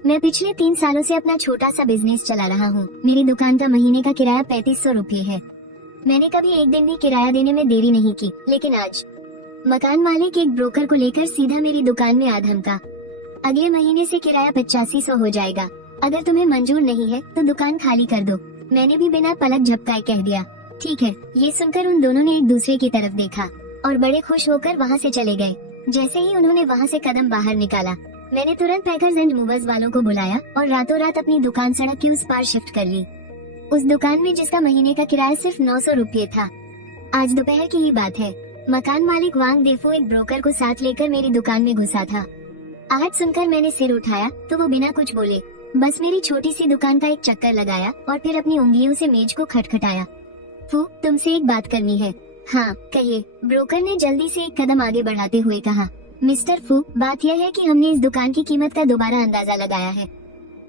मैं पिछले 3 सालों से अपना छोटा सा बिजनेस चला रहा हूँ। मेरी दुकान का महीने का किराया 3500 रुपये है। मैंने कभी एक दिन भी किराया देने में देरी नहीं की, लेकिन आज मकान मालिक एक ब्रोकर को लेकर सीधा मेरी दुकान में आ धमका। अगले महीने से किराया 8500 हो जाएगा। अगर तुम्हें मंजूर नहीं है तो दुकान खाली कर दो। मैंने भी बिना पलक झपकाए कह दिया, ठीक है। ये सुनकर उन दोनों ने एक दूसरे की तरफ देखा और बड़े खुश होकर वहाँ से चले गए। जैसे ही उन्होंने वहाँ से कदम बाहर निकाला, मैंने तुरंत पैकर्स एंड मूवर्स वालों को बुलाया और रातों रात अपनी दुकान सड़क के उस पार शिफ्ट कर ली, उस दुकान में जिसका महीने का किराया सिर्फ 900 रुपये था। आज दोपहर की ही बात है। मकान मालिक वांग देफो एक ब्रोकर को साथ लेकर मेरी दुकान में घुसा था। आहट सुनकर मैंने सिर उठाया तो वो बिना कुछ बोले बस मेरी छोटी सी दुकान का एक चक्कर लगाया और फिर अपनी उंगलियों से मेज को खटखटाया। फू, तुमसे एक बात करनी है। हाँ कहिए, ब्रोकर ने जल्दी से एक कदम आगे बढ़ाते हुए कहा। मिस्टर फू, बात यह है कि हमने इस दुकान की कीमत का दोबारा अंदाजा लगाया है।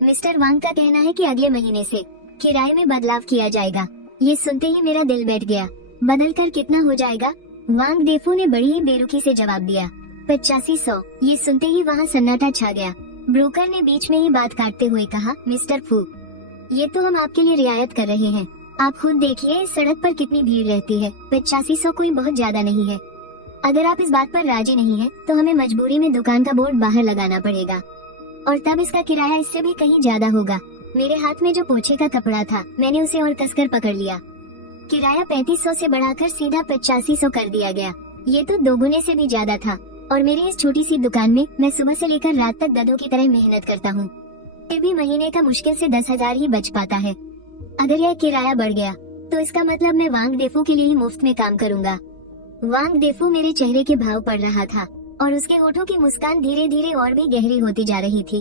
मिस्टर वांग का कहना है कि अगले महीने से किराए में बदलाव किया जाएगा। ये सुनते ही मेरा दिल बैठ गया। बदल कर कितना हो जाएगा? वांग देफो ने बड़ी ही बेरुखी से जवाब दिया, 8500। ये सुनते ही वहाँ सन्नाटा छा गया। ब्रोकर ने बीच में ही बात काटते हुए कहा, मिस्टर फू, ये तो हम आपके लिए रियायत कर रहे हैं। आप खुद देखिए इस सड़क पर कितनी भीड़ रहती है। 8500 कोई बहुत ज्यादा नहीं है। अगर आप इस बात पर राजी नहीं है तो हमें मजबूरी में दुकान का बोर्ड बाहर लगाना पड़ेगा और तब इसका किराया इससे भी कहीं ज्यादा होगा। मेरे हाथ में जो पोछे का कपड़ा था, मैंने उसे और कसकर पकड़ लिया। किराया 3500 से बढ़ाकर सीधा 8500 कर दिया गया। ये तो दोगुने से भी ज्यादा था और मेरी इस छोटी सी दुकान में मैं सुबह से लेकर रात तक गधों की तरह मेहनत करता हूँ, फिर भी महीने का मुश्किल से 10,000 ही बच पाता है। अगर यह किराया बढ़ गया तो इसका मतलब मैं वांग देफो के लिए ही मुफ्त में काम करूँगा। वांग देफो मेरे चेहरे के भाव पढ़ रहा था और उसके होठों की मुस्कान धीरे धीरे और भी गहरी होती जा रही थी।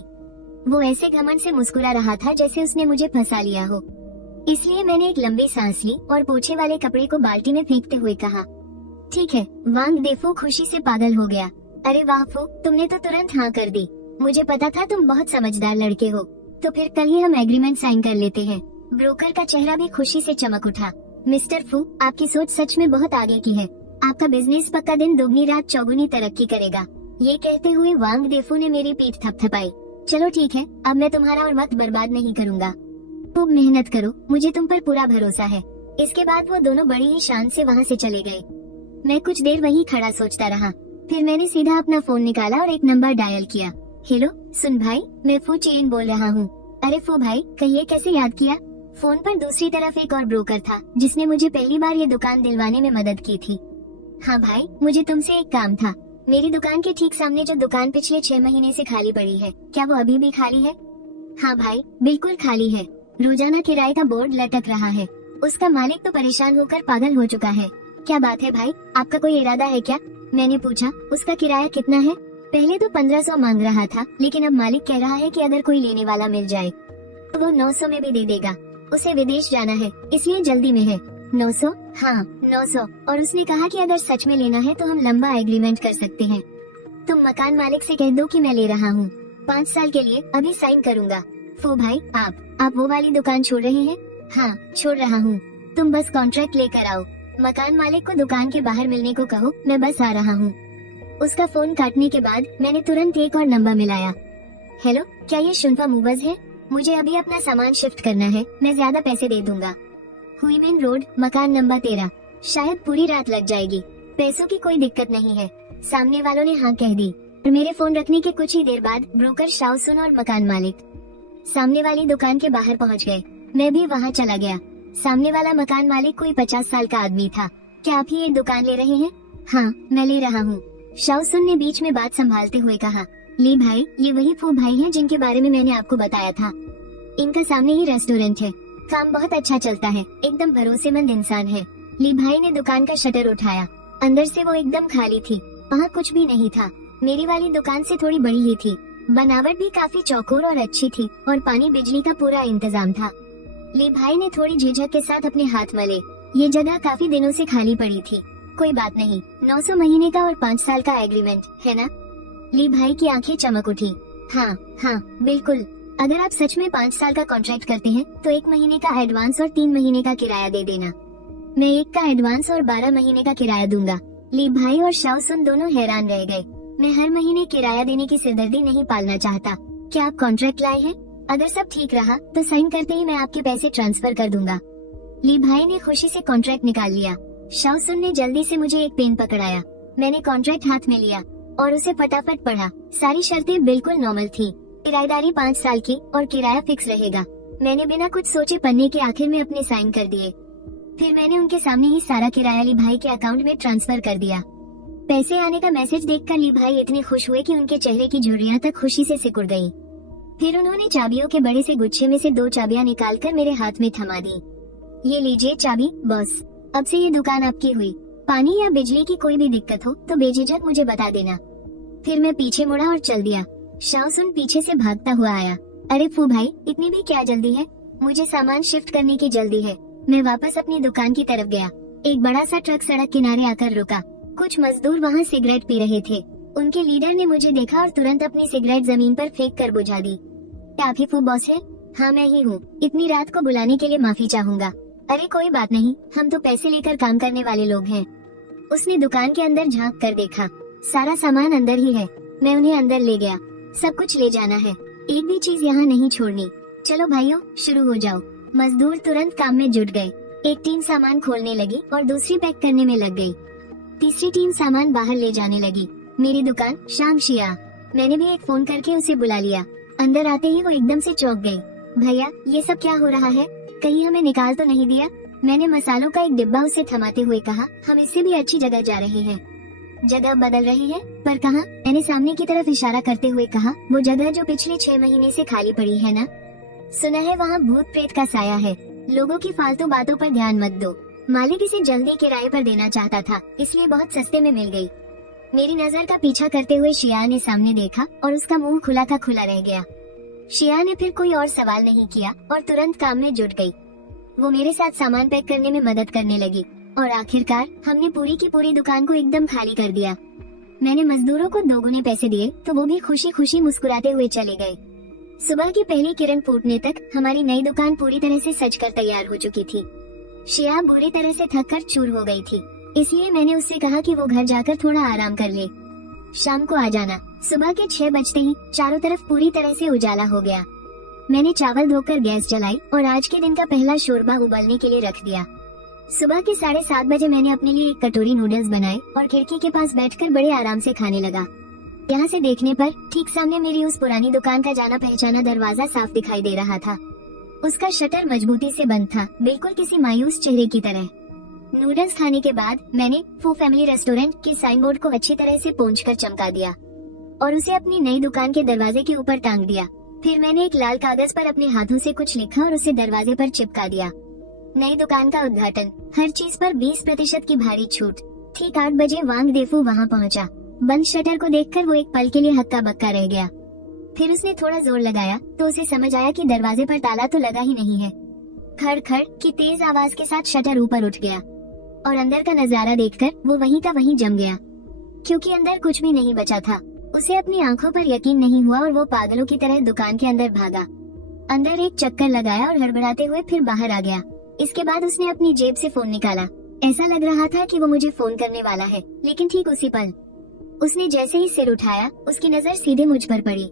वो ऐसे घमंड से मुस्कुरा रहा था जैसे उसने मुझे फंसा लिया हो। इसलिए मैंने एक लंबी सांस ली और पोछे वाले कपड़े को बाल्टी में फेंकते हुए कहा, ठीक है। वांग देफो खुशी से पागल हो गया। अरे वाह फू, तुमने तो तुरंत हाँ कर दी। मुझे पता था तुम बहुत समझदार लड़के हो। तो फिर कल ही हम एग्रीमेंट साइन कर लेते हैं। ब्रोकर का चेहरा भी खुशी से चमक उठा। मिस्टर फू, आपकी सोच सच में बहुत आगे की है। आपका बिजनेस पक्का दिन दोगुनी रात चौगुनी तरक्की करेगा। ये कहते हुए वांग देफो ने मेरी पीठ थपथपाई। चलो ठीक है, अब मैं तुम्हारा और वक्त बर्बाद नहीं करूँगा। खूब मेहनत करो, मुझे तुम पर पूरा भरोसा है। इसके बाद वो दोनों बड़ी ही शान से वहाँ से चले गए। मैं कुछ देर वहीं खड़ा सोचता रहा। फिर मैंने सीधा अपना फोन निकाला और एक नंबर डायल किया। हेलो, सुन भाई, मैं फू चेन बोल रहा हूँ। अरे फू भाई, कहिए कैसे याद किया? फोन पर दूसरी तरफ एक और ब्रोकर था जिसने मुझे पहली बार ये दुकान दिलवाने में मदद की थी। हाँ भाई, मुझे तुमसे एक काम था। मेरी दुकान के ठीक सामने जो दुकान पिछले 6 महीने से खाली पड़ी है, क्या वो अभी भी खाली है? हाँ भाई, बिल्कुल खाली है। रोजाना किराए का बोर्ड लटक रहा है। उसका मालिक तो परेशान होकर पागल हो चुका है। क्या बात है भाई, आपका कोई इरादा है क्या? मैंने पूछा। उसका किराया कितना है? पहले तो 1500 मांग रहा था, लेकिन अब मालिक कह रहा है कि अगर कोई लेने वाला मिल जाए तो वो 900 में भी दे देगा। उसे विदेश जाना है, इसलिए जल्दी में है। 900? हाँ 900। और उसने कहा कि अगर सच में लेना है तो हम लंबा एग्रीमेंट कर सकते हैं। तुम मकान मालिक से कह दो कि मैं ले रहा हूँ 5 साल के लिए, अभी साइन करूँगा। फू भाई, आप वो वाली दुकान छोड़ रहे हैं? हाँ छोड़ रहा हूँ। तुम बस कॉन्ट्रैक्ट लेकर आओ। मकान मालिक को दुकान के बाहर मिलने को कहो, मैं बस आ रहा हूँ। उसका फोन काटने के बाद मैंने तुरंत एक और नंबर मिलाया। हेलो, क्या ये शुनफा मूवर्स है? मुझे अभी अपना सामान शिफ्ट करना है, मैं ज्यादा पैसे दे दूंगा। हुईमेन रोड, मकान नंबर 13। शायद पूरी रात लग जाएगी। पैसों की कोई दिक्कत नहीं है। सामने वालों ने हाँ कह दी और मेरे फोन रखने के कुछ ही देर बाद ब्रोकर शाओसुन और मकान मालिक सामने वाली दुकान के बाहर पहुंच गए। मैं भी वहां चला गया। सामने वाला मकान मालिक कोई 50 साल का आदमी था। क्या आप ही ये दुकान ले रहे हैं? हाँ मैं ले रहा हूँ। शाओसुन ने बीच में बात संभालते हुए कहा, ली भाई, ये वही फू भाई हैं जिनके बारे में मैंने आपको बताया था। इनका सामने ही रेस्टोरेंट है। काम बहुत अच्छा चलता है, एकदम भरोसेमंद इंसान है। ली भाई ने दुकान का शटर उठाया। अंदर से वो एकदम खाली थी, वहाँ कुछ भी नहीं था। मेरी वाली दुकान से थोड़ी बड़ी ही थी। बनावट भी काफी चौकोर और अच्छी थी और पानी बिजली का पूरा इंतजाम था। ली भाई ने थोड़ी झिझक के साथ अपने हाथ मले। ये जगह काफी दिनों से खाली पड़ी थी। कोई बात नहीं, 900 महीने का और 5 साल का एग्रीमेंट है ना? ली भाई की आंखें चमक उठी। हाँ हाँ बिल्कुल। अगर आप सच में 5 साल का कॉन्ट्रैक्ट करते हैं तो 1 महीने का एडवांस और 3 महीने का किराया दे देना। मैं 1 का एडवांस और 12 महीने का किराया दूंगा। ली भाई और शाओसुन दोनों हैरान रह गए। मैं हर महीने किराया देने की सिरदर्दी नहीं पालना चाहता। क्या आप कॉन्ट्रैक्ट लाए हैं? अगर सब ठीक रहा तो साइन करते ही मैं आपके पैसे ट्रांसफर कर दूंगा। ली भाई ने खुशी से कॉन्ट्रैक्ट निकाल लिया। शाओसुन ने जल्दी से मुझे एक पेन पकड़ाया। मैंने कॉन्ट्रैक्ट हाथ में लिया और उसे फटाफट पढ़ा। सारी शर्तें बिल्कुल नॉर्मल थी। किराएदारी 5 साल की और किराया फिक्स रहेगा। मैंने बिना कुछ सोचे पन्ने के आखिर में अपने साइन कर दिए। फिर मैंने उनके सामने ही सारा किराया ली भाई के अकाउंट में ट्रांसफर कर दिया। पैसे आने का मैसेज देखकर ली भाई इतने खुश हुए कि उनके चेहरे की झुर्रियां तक खुशी से सिकुड़ गई। फिर उन्होंने चाबियों के बड़े से गुच्छे में से 2 चाबियां निकालकर मेरे हाथ में थमा दी। ये लीजिए चाबी बॉस, अब से ये दुकान आपकी हुई। पानी या बिजली की कोई भी दिक्कत हो तो बेझिझक मुझे बता देना। फिर मैं पीछे मुड़ा और चल दिया। शाओसुन पीछे से भागता हुआ आया। अरे फू भाई, इतनी भी क्या जल्दी है? मुझे सामान शिफ्ट करने की जल्दी है। मैं वापस अपनी दुकान की तरफ गया। एक बड़ा सा ट्रक सड़क किनारे आकर रुका। कुछ मजदूर वहाँ सिगरेट पी रहे थे। उनके लीडर ने मुझे देखा और तुरंत अपनी सिगरेट जमीन पर फेंक कर बुझा दी। क्या आप ही फू बॉस है? हाँ मैं ही हूँ। इतनी रात को बुलाने के लिए माफी चाहूंगा। अरे कोई बात नहीं, हम तो पैसे लेकर काम करने वाले लोग हैं। उसने दुकान के अंदर झांक कर देखा। सारा सामान अंदर ही है। मैं उन्हें अंदर ले गया। सब कुछ ले जाना है, एक भी चीज यहाँ नहीं छोड़नी। चलो भाइयों, शुरू हो जाओ। मजदूर तुरंत काम में जुट गए। एक टीम सामान खोलने लगी और दूसरी पैक करने में लग गई। तीसरी टीम सामान बाहर ले जाने लगी। मेरी दुकान शाम शिया। मैंने भी एक फोन करके उसे बुला लिया। अंदर आते ही वो एकदम से चौंक गई। भैया, ये सब क्या हो रहा है? कहीं हमें निकाल तो नहीं दिया? मैंने मसालों का एक डिब्बा उसे थमाते हुए कहा। हम इससे भी अच्छी जगह जा रहे हैं। जगह बदल रही है? पर कहाँ? मैंने सामने की तरफ इशारा करते हुए कहा। वो जगह जो पिछले 6 महीने से खाली पड़ी है ना? सुना है वहाँ भूत प्रेत का साया है। लोगों की फालतू बातों पर ध्यान मत दो। मालिक इसे जल्दी किराए पर देना चाहता था, इसलिए बहुत सस्ते में मिल गई। मेरी नजर का पीछा करते हुए शिया ने सामने देखा और उसका मुंह खुला का खुला रह गया। शिया ने फिर कोई और सवाल नहीं किया और तुरंत काम में जुट गई। वो मेरे साथ सामान पैक करने में मदद करने लगी और आखिरकार हमने पूरी की पूरी दुकान को एकदम खाली कर दिया। मैंने मजदूरों को 2 गुने पैसे दिए तो वो भी खुशी खुशी मुस्कुराते हुए चले गए। सुबह की पहली किरण फूटने तक हमारी नई दुकान पूरी तरह से सजकर तैयार हो चुकी थी। शिया बुरी तरह से थक कर चूर हो गई थी, इसलिए मैंने उससे कहा कि वो घर जाकर थोड़ा आराम कर ले। शाम को आ जाना। सुबह के 6 बजते ही चारों तरफ पूरी तरह से उजाला हो गया। मैंने चावल धोकर गैस जलाई और आज के दिन का पहला शोरबा उबलने के लिए रख दिया। सुबह के 7:30 बजे मैंने अपने लिए एक कटोरी नूडल्स बनाए और खिड़की के पास बैठकर बड़े आराम से खाने लगा। यहाँ से देखने पर ठीक सामने मेरी उस पुरानी दुकान का जाना पहचाना दरवाजा साफ दिखाई दे रहा था। उसका शटर मजबूती से बंद था, बिल्कुल किसी मायूस चेहरे की तरह। नूडल्स खाने के बाद मैंने फू फैमिली रेस्टोरेंट के साइन बोर्ड को अच्छी तरह से पोंछकर चमका दिया और उसे अपनी नई दुकान के दरवाजे के ऊपर टांग दिया। फिर मैंने एक लाल कागज पर अपने हाथों से कुछ लिखा और उसे दरवाजे पर चिपका दिया। नई दुकान का उद्घाटन, हर चीज पर 20% की भारी छूट। ठीक 8 बजे वांग देफू वहाँ पहुँचा। बंद शटर को देखकर वो एक पल के लिए हक्का बक्का रह गया। फिर उसने थोड़ा जोर लगाया तो उसे समझ आया कि दरवाजे पर ताला तो लगा ही नहीं है। खड़ खड़ की तेज आवाज के साथ शटर ऊपर उठ गया और अंदर का नजारा देखकर वो वहीं का वहीं जम गया, क्योंकि अंदर कुछ भी नहीं बचा था। उसे अपनी आंखों पर यकीन नहीं हुआ और वो पागलों की तरह दुकान के अंदर भागा। अंदर एक चक्कर लगाया और हड़बड़ाते हुए फिर बाहर आ गया। इसके बाद उसने अपनी जेब से फोन निकाला। ऐसा लग रहा था कि वो मुझे फोन करने वाला है, लेकिन ठीक उसी पल उसने जैसे ही सिर उठाया उसकी नजर सीधे मुझ पर पड़ी।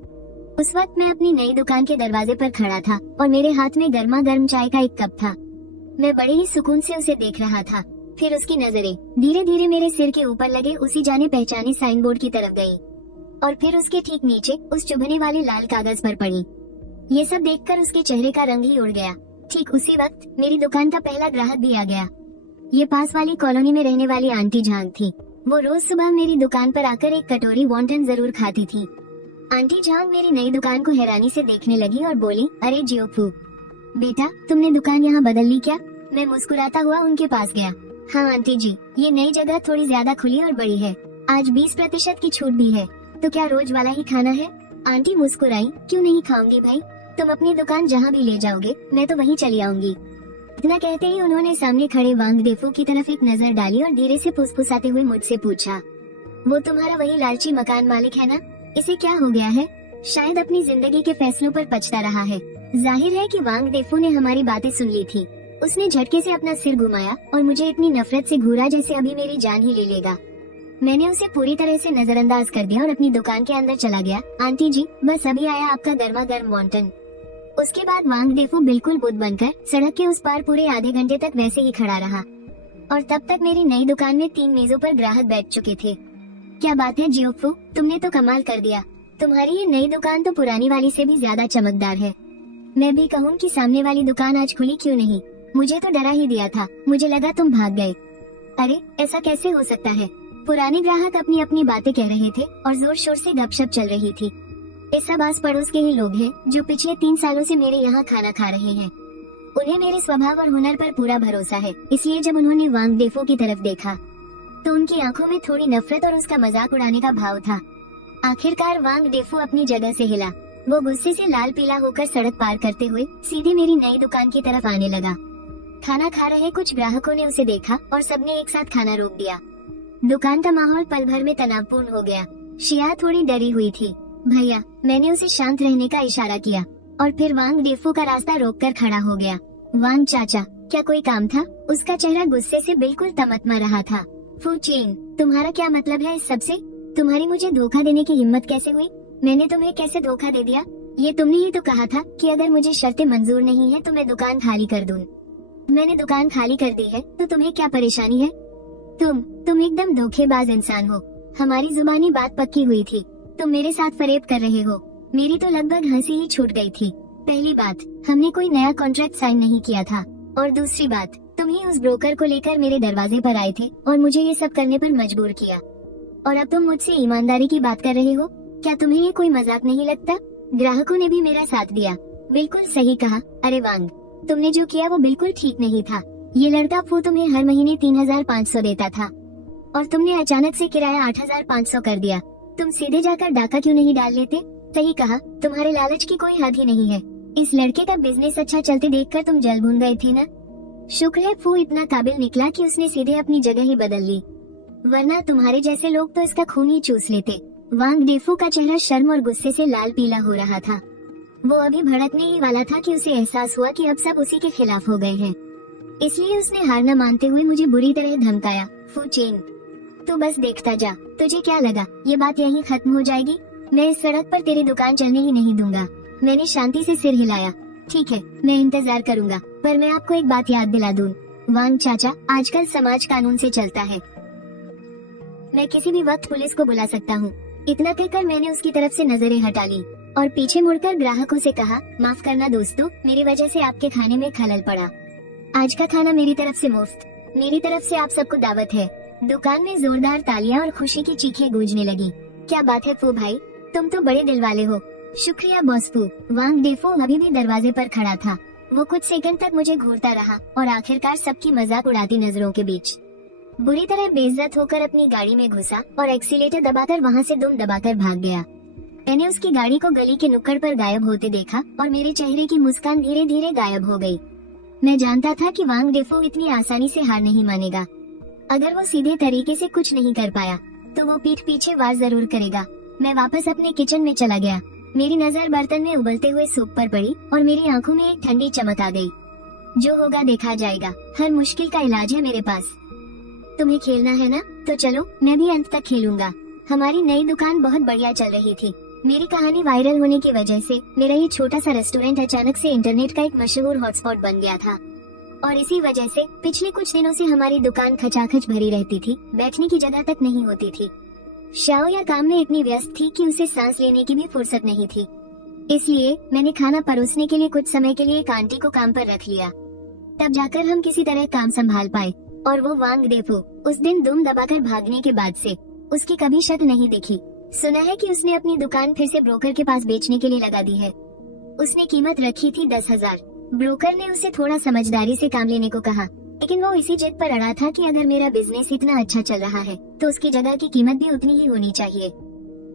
उस वक्त मैं अपनी नई दुकान के दरवाजे पर खड़ा था और मेरे हाथ में गर्मा गर्म चाय का एक कप था। मैं बड़े ही सुकून से उसे देख रहा था। फिर उसकी नजरें धीरे धीरे मेरे सिर के ऊपर लगे उसी जाने पहचाने साइन बोर्ड की तरफ गई और फिर उसके ठीक नीचे उस चुभने वाले लाल कागज पर पड़ी। ये सब देखकर उसके चेहरे का रंग ही उड़ गया। ठीक उसी वक्त मेरी दुकान का पहला ग्राहक भी आ गया। ये पास वाली कॉलोनी में रहने वाली आंटी झांग थी। वो रोज सुबह मेरी दुकान पर आकर एक कटोरी वॉन्टन जरूर खाती थी। आंटी झांग मेरी नई दुकान को हैरानी से देखने लगी और बोली, अरे जियोफू बेटा, तुमने दुकान यहाँ बदल ली क्या? मैं मुस्कुराता हुआ उनके पास गया। हाँ आंटी जी, ये नई जगह थोड़ी ज्यादा खुली और बड़ी है। आज 20% की छूट भी है। तो क्या रोज वाला ही खाना है? आंटी मुस्कुराई। क्यों नहीं खाऊंगी भाई, तुम अपनी दुकान जहाँ भी ले जाओगे मैं तो वहीं चली आऊंगी। इतना कहते ही उन्होंने सामने खड़े वांग देफू की तरफ एक नजर डाली और धीरे से फुसफुसाते हुए मुझसे पूछा, वो तुम्हारा वही लालची मकान मालिक है ना? इसे क्या हो गया है? शायद अपनी जिंदगी के फैसलों पर पछता रहा है। जाहिर है कि वांग देफू ने हमारी बातें सुन ली थी। उसने झटके से अपना सिर घुमाया और मुझे इतनी नफरत से घूरा जैसे अभी मेरी जान ही ले लेगा। मैंने उसे पूरी तरह से नजरअंदाज कर दिया और अपनी दुकान के अंदर चला गया। आंटी जी, बस अभी आया आपका गर्मा गर्म वॉन्टन। उसके बाद वांग डेफो बिल्कुल बुद्ध बनकर सड़क के उस पार पूरे आधे घंटे तक वैसे ही खड़ा रहा और तब तक मेरी नई दुकान में 3 मेजों पर ग्राहक बैठ चुके थे। क्या बात है जियोफू, तुमने तो कमाल कर दिया। तुम्हारी ये नई दुकान तो पुरानी वाली से भी ज्यादा चमकदार है। मैं भी कहूँ कि सामने वाली दुकान आज खुली क्यों नहीं? मुझे तो डरा ही दिया था, मुझे लगा तुम भाग गए। अरे ऐसा कैसे हो सकता है? पुराने ग्राहक अपनी अपनी बातें कह रहे थे और जोर शोर से गपशप चल रही थी। ये सब आस पड़ोस के ही लोग हैं जो पिछले 3 सालों से मेरे यहाँ खाना खा रहे हैं। उन्हें मेरे स्वभाव और हुनर पर पूरा भरोसा है, इसलिए जब उन्होंने वांग डेफो की तरफ देखा तो उनकी आंखों में थोड़ी नफरत और उसका मजाक उड़ाने का भाव था। आखिरकार वांग डेफो अपनी जगह से हिला। वो गुस्से से लाल पीला होकर सड़क पार करते हुए सीधे मेरी नई दुकान की तरफ आने लगा। खाना खा रहे कुछ ग्राहकों ने उसे देखा और सबने एक साथ खाना रोक दिया। दुकान का माहौल पल भर में तनावपूर्ण हो गया। शिया थोड़ी डरी हुई थी। भैया, मैंने उसे शांत रहने का इशारा किया और फिर वांग डेफो का रास्ता रोककर खड़ा हो गया। वांग चाचा, क्या कोई काम था? उसका चेहरा गुस्से से बिल्कुल तमतमा रहा था। फू चेंग, तुम्हारा क्या मतलब है इस सब से? तुम्हारी मुझे धोखा देने की हिम्मत कैसे हुई? मैंने तुम्हें कैसे धोखा दे दिया? ये तुमने ही तो कहा था कि अगर मुझे शर्तें मंजूर नहीं है तो मैं दुकान खाली कर दूं। मैंने दुकान खाली कर दी है तो तुम्हें क्या परेशानी है? तुम एकदम धोखेबाज इंसान हो। हमारी जुबानी बात पक्की हुई थी, तुम मेरे साथ फरेब कर रहे हो। मेरी तो लगभग हंसी ही छूट गई थी। पहली बात, हमने कोई नया कॉन्ट्रैक्ट साइन नहीं किया था और दूसरी बात, तुम ही उस ब्रोकर को लेकर मेरे दरवाजे पर आए थे और मुझे ये सब करने पर मजबूर किया। और अब तुम मुझसे ईमानदारी की बात कर रहे हो? क्या तुम्हें ये कोई मजाक नहीं लगता? ग्राहकों ने भी मेरा साथ दिया। बिल्कुल सही कहा। अरे वांग, तुमने जो किया वो बिल्कुल ठीक नहीं था। ये लड़का फू तुम्हें हर महीने 3500 देता था और तुमने अचानक से किराया 8500 कर दिया। तुम सीधे जाकर डाका क्यों नहीं डाल लेते? सही कहा, तुम्हारे लालच की कोई हद ही नहीं है। इस लड़के का बिजनेस अच्छा चलते देखकर तुम जल भून गए थे ना? शुक्र है फू इतना काबिल निकला कि उसने सीधे अपनी जगह ही बदल ली, वरना तुम्हारे जैसे लोग तो इसका खून ही चूस लेते। वांग डेफो का चेहरा शर्म और गुस्से से लाल पीला हो रहा था। वो अभी भड़कने ही वाला था कि उसे एहसास हुआ कि अब सब उसी के खिलाफ हो गए हैं। इसलिए उसने हार न मानते हुए मुझे बुरी तरह धमकाया। फू चेंग, तू बस देखता जा। तुझे क्या लगा ये बात यहीं खत्म हो जाएगी? मैं इस सड़क पर तेरी दुकान चलने ही नहीं दूंगा। मैंने शांति से सिर हिलाया। ठीक है, मैं इंतजार करूंगा, पर मैं आपको एक बात याद दिला दूं। वांग चाचा, आजकल समाज कानून से चलता है। मैं किसी भी वक्त पुलिस को बुला सकता हूँ। इतना कहकर मैंने उसकी तरफ से नजरें हटा ली और पीछे मुड़कर ग्राहकों से कहा, माफ करना दोस्तों, मेरी वजह से आपके खाने में खलल पड़ा। आज का खाना मेरी तरफ से मुफ्त। मेरी तरफ से आप सबको दावत है। दुकान में जोरदार तालियां और खुशी की चीखें गूंजने लगी। क्या बात है फू भाई, तुम तो बड़े दिल वाले हो। शुक्रिया बॉस फू। वांग डेफो अभी भी दरवाजे पर खड़ा था। वो कुछ सेकंड तक मुझे घूरता रहा और आखिरकार सबकी मजाक उड़ाती नजरों के बीच बुरी तरह बेइज्जत होकर अपनी गाड़ी में घुसा और एक्सीलेटर दबाकर वहाँ से दुम दबाकर भाग गया। मैंने उसकी गाड़ी को गली के नुक्कड़ पर गायब होते देखा और मेरे चेहरे की मुस्कान धीरे धीरे गायब हो गई। मैं जानता था कि वांग डेफो इतनी आसानी से हार नहीं मानेगा। अगर वो सीधे तरीके से कुछ नहीं कर पाया तो वो पीठ पीछे वार जरूर करेगा। मैं वापस अपने किचन में चला गया। मेरी नजर बर्तन में उबलते हुए सूप पर पड़ी और मेरी आंखों में एक ठंडी चमक आ गई। जो होगा देखा जाएगा, हर मुश्किल का इलाज है मेरे पास। तुम्हें खेलना है ना, तो चलो, मैं भी अंत तक खेलूंगा। हमारी नई दुकान बहुत बढ़िया चल रही थी। मेरी कहानी वायरल होने की वजह से मेरा ये छोटा सा रेस्टोरेंट अचानक से इंटरनेट का एक मशहूर हॉटस्पॉट बन गया था और इसी वजह से पिछले कुछ दिनों से हमारी दुकान खचाखच भरी रहती थी। बैठने की जगह तक नहीं होती थी। शाओ या काम में इतनी व्यस्त थी कि उसे सांस लेने की भी फुर्सत नहीं थी। इसलिए मैंने खाना परोसने के लिए कुछ समय के लिए एक आंटी को काम पर रख लिया। तब जाकर हम किसी तरह काम संभाल पाए। और वो वांग डेफो उस दिन दुम दबाकर भागने के बाद से उसकी कभी शक नहीं दिखी। सुना है कि उसने अपनी दुकान फिर से ब्रोकर के पास बेचने के लिए लगा दी है। उसने कीमत रखी थी 10,000। ब्रोकर ने उसे थोड़ा समझदारी से काम लेने को कहा, लेकिन वो इसी जिद पर अड़ा था कि अगर मेरा बिजनेस इतना अच्छा चल रहा है तो उसकी जगह की कीमत भी उतनी ही होनी चाहिए।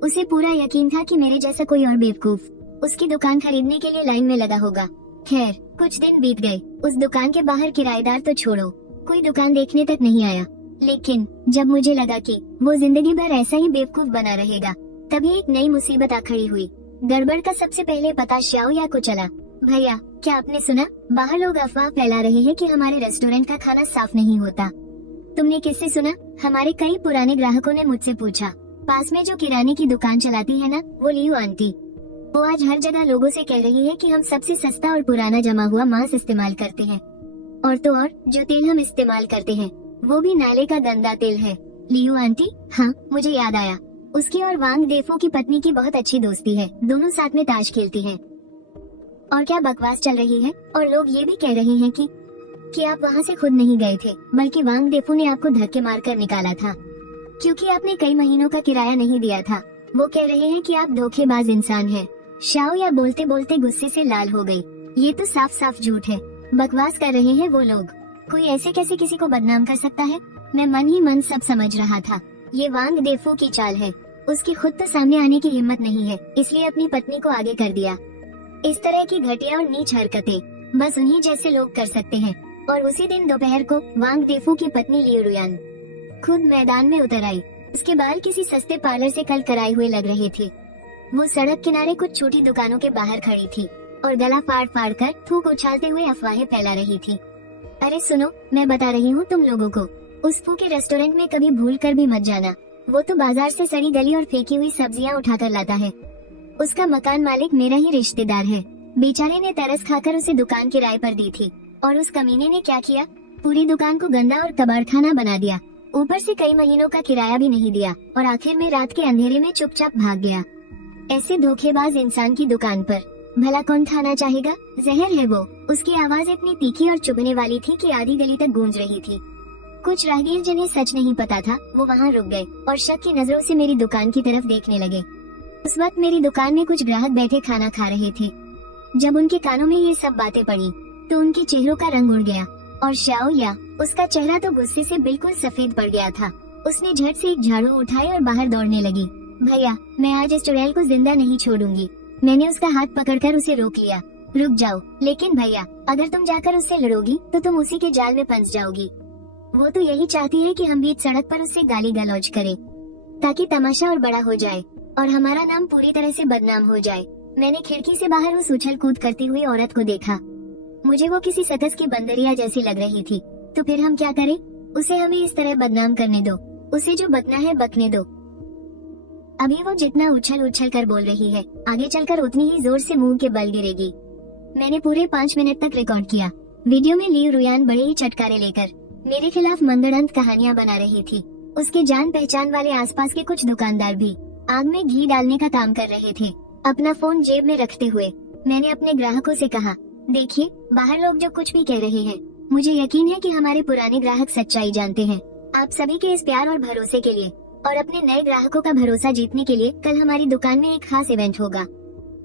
उसे पूरा यकीन था कि मेरे जैसा कोई और बेवकूफ उसकी दुकान खरीदने के लिए लाइन में लगा होगा। खैर, कुछ दिन बीत गए। उस दुकान के बाहर किराएदार तो छोड़ो, कोई दुकान देखने तक नहीं आया। लेकिन जब मुझे लगा कि वो जिंदगी भर ऐसा ही बेवकूफ बना रहेगा, तभी एक नई मुसीबत आ खड़ी हुई। गड़बड़ का सबसे पहले पता श्याओ या को चला। भैया, क्या आपने सुना? बाहर लोग अफवाह फैला रहे हैं कि हमारे रेस्टोरेंट का खाना साफ नहीं होता। तुमने किससे सुना? हमारे कई पुराने ग्राहकों ने मुझसे पूछा। पास में जो किराने की दुकान चलाती है ना, वो लियू आंटी। वो आज हर जगह लोगों से कह रही है कि हम सबसे सस्ता और पुराना जमा हुआ मांस इस्तेमाल करते हैं। और तो और, जो तेल हम इस्तेमाल करते हैं वो भी नाले का गंदा तेल है। Liu aunty? हाँ, मुझे याद आया। उसकी और वांग देफो की पत्नी की बहुत अच्छी दोस्ती है। दोनों साथ में ताश खेलती हैं। और क्या बकवास चल रही है। और लोग ये भी कह रहे हैं कि आप वहाँ से खुद नहीं गए थे, बल्कि वांग देफो ने आपको धक्के मारकर निकाला था, क्योंकि आपने कई महीनों का किराया नहीं दिया था। वो कह रहे हैं कि आप धोखेबाज इंसान हैं। शाओ या बोलते बोलते गुस्से से लाल हो गई। ये तो साफ साफ झूठ है। बकवास कर रहे हैं वो लोग। कोई ऐसे कैसे किसी को बदनाम कर सकता है? मैं मन ही मन सब समझ रहा था। ये वांग देफो की चाल है। उसकी खुद तो सामने आने की हिम्मत नहीं है, इसलिए अपनी पत्नी को आगे कर दिया। इस तरह की घटिया और नीच हरकतें बस उन्हीं जैसे लोग कर सकते हैं। और उसी दिन दोपहर को वांग देफो की पत्नी लियू रुयान खुद मैदान में उतर आई। उसके बाल किसी सस्ते पार्लर से कल कराए हुए लग रहे थे। वो सड़क किनारे कुछ छोटी दुकानों के बाहर खड़ी थी और गला फाड़ फाड़ कर थूक उछालते हुए अफवाहें फैला रही थी। अरे सुनो, मैं बता रही हूँ तुम लोगों को, उस फू के रेस्टोरेंट में कभी भूल कर भी मत जाना। वो तो बाजार से सड़ी गली और फेंकी हुई सब्जियाँ उठाकर लाता है। उसका मकान मालिक मेरा ही रिश्तेदार है। बेचारे ने तरस खाकर उसे दुकान किराए पर दी थी, और उस कमीने ने क्या किया, पूरी दुकान को गंदा और कबाड़खाना बना दिया। ऊपर से कई महीनों का किराया भी नहीं दिया, और आखिर में रात के अंधेरे में चुपचाप भाग गया। ऐसे धोखेबाज इंसान की दुकान पर भला कौन खाना चाहेगा? जहर है वो। उसकी आवाज इतनी तीखी और चुभने वाली थी कि आधी गली तक गूंज रही थी। कुछ राहगीर जिन्हें सच नहीं पता था, वो वहाँ रुक गए और शक की नजरों से मेरी दुकान की तरफ देखने लगे। उस वक्त मेरी दुकान में कुछ ग्राहक बैठे खाना खा रहे थे। जब उनके कानों में ये सब बातें पड़ी तो उनके चेहरों का रंग उड़ गया, और शाओ या उसका चेहरा तो गुस्से से बिल्कुल सफेद पड़ गया था। उसने झट से एक झाड़ू उठाई और बाहर दौड़ने लगी। भैया, मैं आज इस चुड़ैल को जिंदा नहीं छोड़ूंगी। मैंने उसका हाथ पकड़कर उसे रोक लिया। रुक जाओ, लेकिन भैया, अगर तुम जाकर उससे लड़ोगी तो तुम उसी के जाल में फंस जाओगी। वो तो यही चाहती है कि हम बीच सड़क पर उससे गाली गलौज करें, ताकि तमाशा और बड़ा हो जाए और हमारा नाम पूरी तरह से बदनाम हो जाए। मैंने खिड़की से बाहर उस उछल कूद करती हुई औरत को देखा। मुझे वो किसी सकस की बंदरिया जैसी लग रही थी। तो फिर हम क्या करें? उसे हमें इस तरह बदनाम करने दो। उसे जो बकना है बकने दो। अभी वो जितना उछल उछल कर बोल रही है, आगे चलकर उतनी ही जोर से मुंह के बल गिरेगी। मैंने पूरे 5 मिनट तक रिकॉर्ड किया। वीडियो में लियू रुयान बड़े ही चटकारे लेकर मेरे खिलाफ मंगड़ंत कहानियां बना रही थी। उसके जान पहचान वाले आसपास के कुछ दुकानदार भी आग में घी डालने का काम कर रहे थे, अपना फोन जेब में रखते हुए। मैंने अपने ग्राहकों से कहा, देखिए, बाहर लोग जो कुछ भी कह रहे हैं, मुझे यकीन है कि हमारे पुराने ग्राहक सच्चाई जानते हैं। आप सभी के इस प्यार और भरोसे के लिए और अपने नए ग्राहकों का भरोसा जीतने के लिए कल हमारी दुकान में एक खास इवेंट होगा।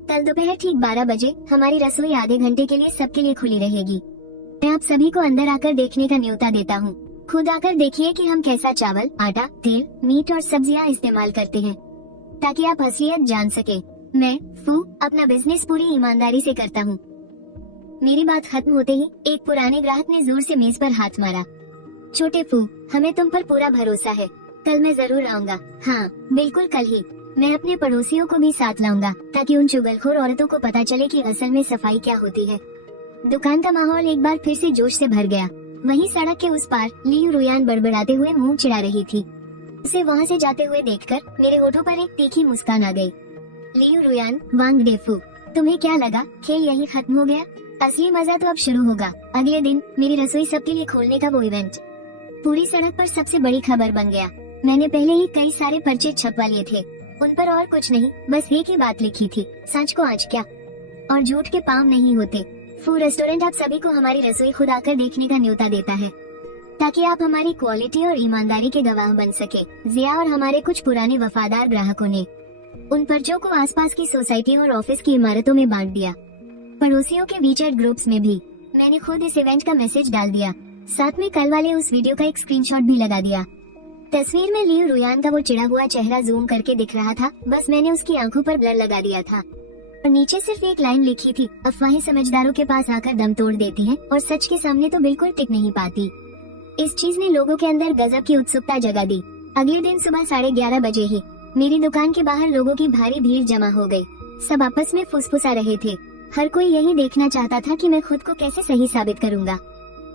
कल दोपहर ठीक 12 बजे हमारी रसोई आधे घंटे के लिए सबके लिए खुली रहेगी। मैं आप सभी को अंदर आकर देखने का न्योता देता हूँ। खुद आकर देखिए कि हम कैसा चावल, आटा, तेल, मीट और सब्जियाँ इस्तेमाल करते हैं, ताकि आप असलियत जान सके। मैं फू अपना बिजनेस पूरी ईमानदारी से करता हूँ। मेरी बात खत्म होते ही एक पुराने ग्राहक ने जोर से मेज पर हाथ मारा। छोटे फू, हमें तुम पर पूरा भरोसा है। कल मैं जरूर आऊंगा। हाँ, बिल्कुल कल ही। मैं अपने पड़ोसियों को भी साथ लाऊंगा, ताकि उन चुगलखोर औरतों को पता चले कि असल में सफाई क्या होती है। दुकान का माहौल एक बार फिर से जोश से भर गया। वहीं सड़क के उस पार लियू रुयान बड़बड़ाते हुए मुंह चिढ़ा रही थी। उसे वहाँ से जाते हुए देखकर मेरे होठों पर एक तीखी मुस्कान आ गई। लियू रुयान, वांग देफू, तुम्हें क्या लगा खेल यही खत्म हो गया? असली मजा तो अब शुरू होगा। अगले दिन मेरी रसोई सबके लिए खोलने का वो इवेंट पूरी सड़क पर सबसे बड़ी खबर बन गया। मैंने पहले ही कई सारे पर्चे छपवा लिए थे। उन पर और कुछ नहीं, बस एक ही बात लिखी थी, सच को आज क्या और झूठ के पाँव नहीं होते। फू रेस्टोरेंट आप सभी को हमारी रसोई खुद आकर देखने का न्योता देता है, ताकि आप हमारी क्वालिटी और ईमानदारी के गवाह बन सके। जिया और हमारे कुछ पुराने वफादार ग्राहकों ने उन पर्चों को आसपास की सोसाइटी और ऑफिस की इमारतों में बांट दिया। पड़ोसियों के वीचैट ग्रुप्स में भी मैंने खुद इस इवेंट का मैसेज डाल दिया। साथ में कल वाले उस वीडियो का एक स्क्रीनशॉट भी लगा दिया। तस्वीर में लियू रुयान का वो चिढ़ा हुआ चेहरा जूम करके दिख रहा था। बस मैंने उसकी आंखों पर ब्लर लगा दिया था और नीचे सिर्फ एक लाइन लिखी थी, अफवाहें समझदारों के पास आकर दम तोड़ देती हैं और सच के सामने तो बिल्कुल टिक नहीं पाती। इस चीज ने लोगों के अंदर गजब की उत्सुकता जगा दी। अगले दिन सुबह 11:30 बजे ही मेरी दुकान के बाहर लोगों की भारी भीड़ जमा हो गई। सब आपस में फुसफुसा रहे थे। हर कोई यही देखना चाहता था कि मैं खुद को कैसे सही साबित करूंगा।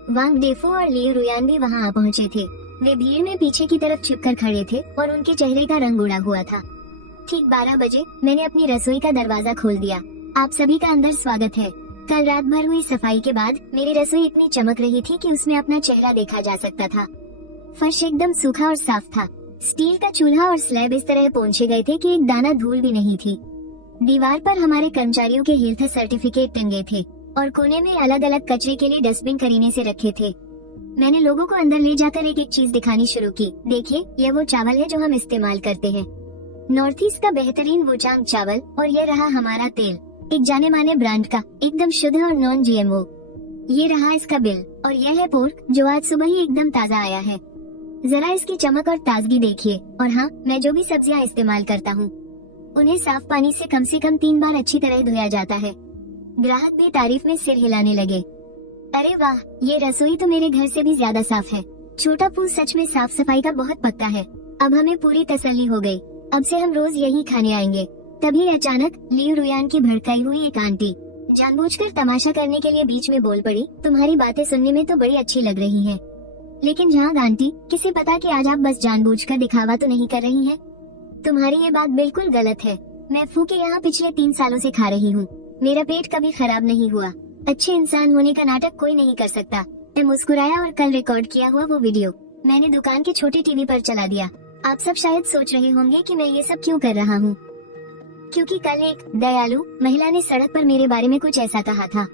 वांग देफो और लियू रुयान भी वहां आ पहुंचे थे। वे भीड़ में पीछे की तरफ छिपकर खड़े थे और उनके चेहरे का रंग उड़ा हुआ था। ठीक 12 बजे मैंने अपनी रसोई का दरवाजा खोल दिया। आप सभी का अंदर स्वागत है। कल रात भर हुई सफाई के बाद मेरी रसोई इतनी चमक रही थी कि उसमें अपना चेहरा देखा जा सकता था। फर्श एकदम सूखा और साफ था। स्टील का चूल्हा और स्लैब इस तरह पोंछे गए थे कि एक दाना धूल भी नहीं थी। दीवार पर हमारे कर्मचारियों के हेल्थ सर्टिफिकेट टंगे थे और कोने में अलग अलग कचरे के लिए डस्टबिन करीने से रखे थे। मैंने लोगों को अंदर ले जाकर एक एक चीज दिखानी शुरू की। देखिए, यह वो चावल है जो हम इस्तेमाल करते हैं, नॉर्थ ईस्ट का बेहतरीन वुचांग चावल। और यह रहा हमारा तेल, एक जाने माने ब्रांड का, एकदम शुद्ध और नॉन जीएमओ। ये रहा इसका बिल। और यह है पोर्क जो आज सुबह ही एकदम ताज़ा आया है। जरा इसकी चमक और ताजगी देखिए। और हाँ, मैं जो भी सब्जियां इस्तेमाल करता हूँ उन्हें साफ पानी से कम 3 बार अच्छी तरह धोया जाता है। ग्राहक भी तारीफ में सिर हिलाने लगे। अरे वाह, ये रसोई तो मेरे घर से भी ज्यादा साफ है। छोटा पू सच में साफ सफाई का बहुत पक्का है। अब हमें पूरी तसल्ली हो गई। अब से हम रोज यही खाने आएंगे। तभी अचानक लियू रुयान की भड़काई हुई एक आंटी जानबूझकर तमाशा करने के लिए बीच में बोल पड़ी, तुम्हारी बातें सुनने में तो बड़ी अच्छी लग रही है, लेकिन झांग आंटी, किसे पता कि आज आप बस जानबूझकर दिखावा तो नहीं कर रही हैं? तुम्हारी ये बात बिल्कुल गलत है। मैं फू के यहाँ पिछले 3 सालों से खा रही हूँ। मेरा पेट कभी खराब नहीं हुआ। अच्छे इंसान होने का नाटक कोई नहीं कर सकता। मैं मुस्कुराया और कल रिकॉर्ड किया हुआ वो वीडियो मैंने दुकान के छोटे टीवी पर चला दिया। आप सब शायद सोच रहे होंगे कि मैं ये सब क्यों कर रहा हूँ, क्योंकि कल एक दयालु महिला ने सड़क पर मेरे बारे में कुछ ऐसा कहा था।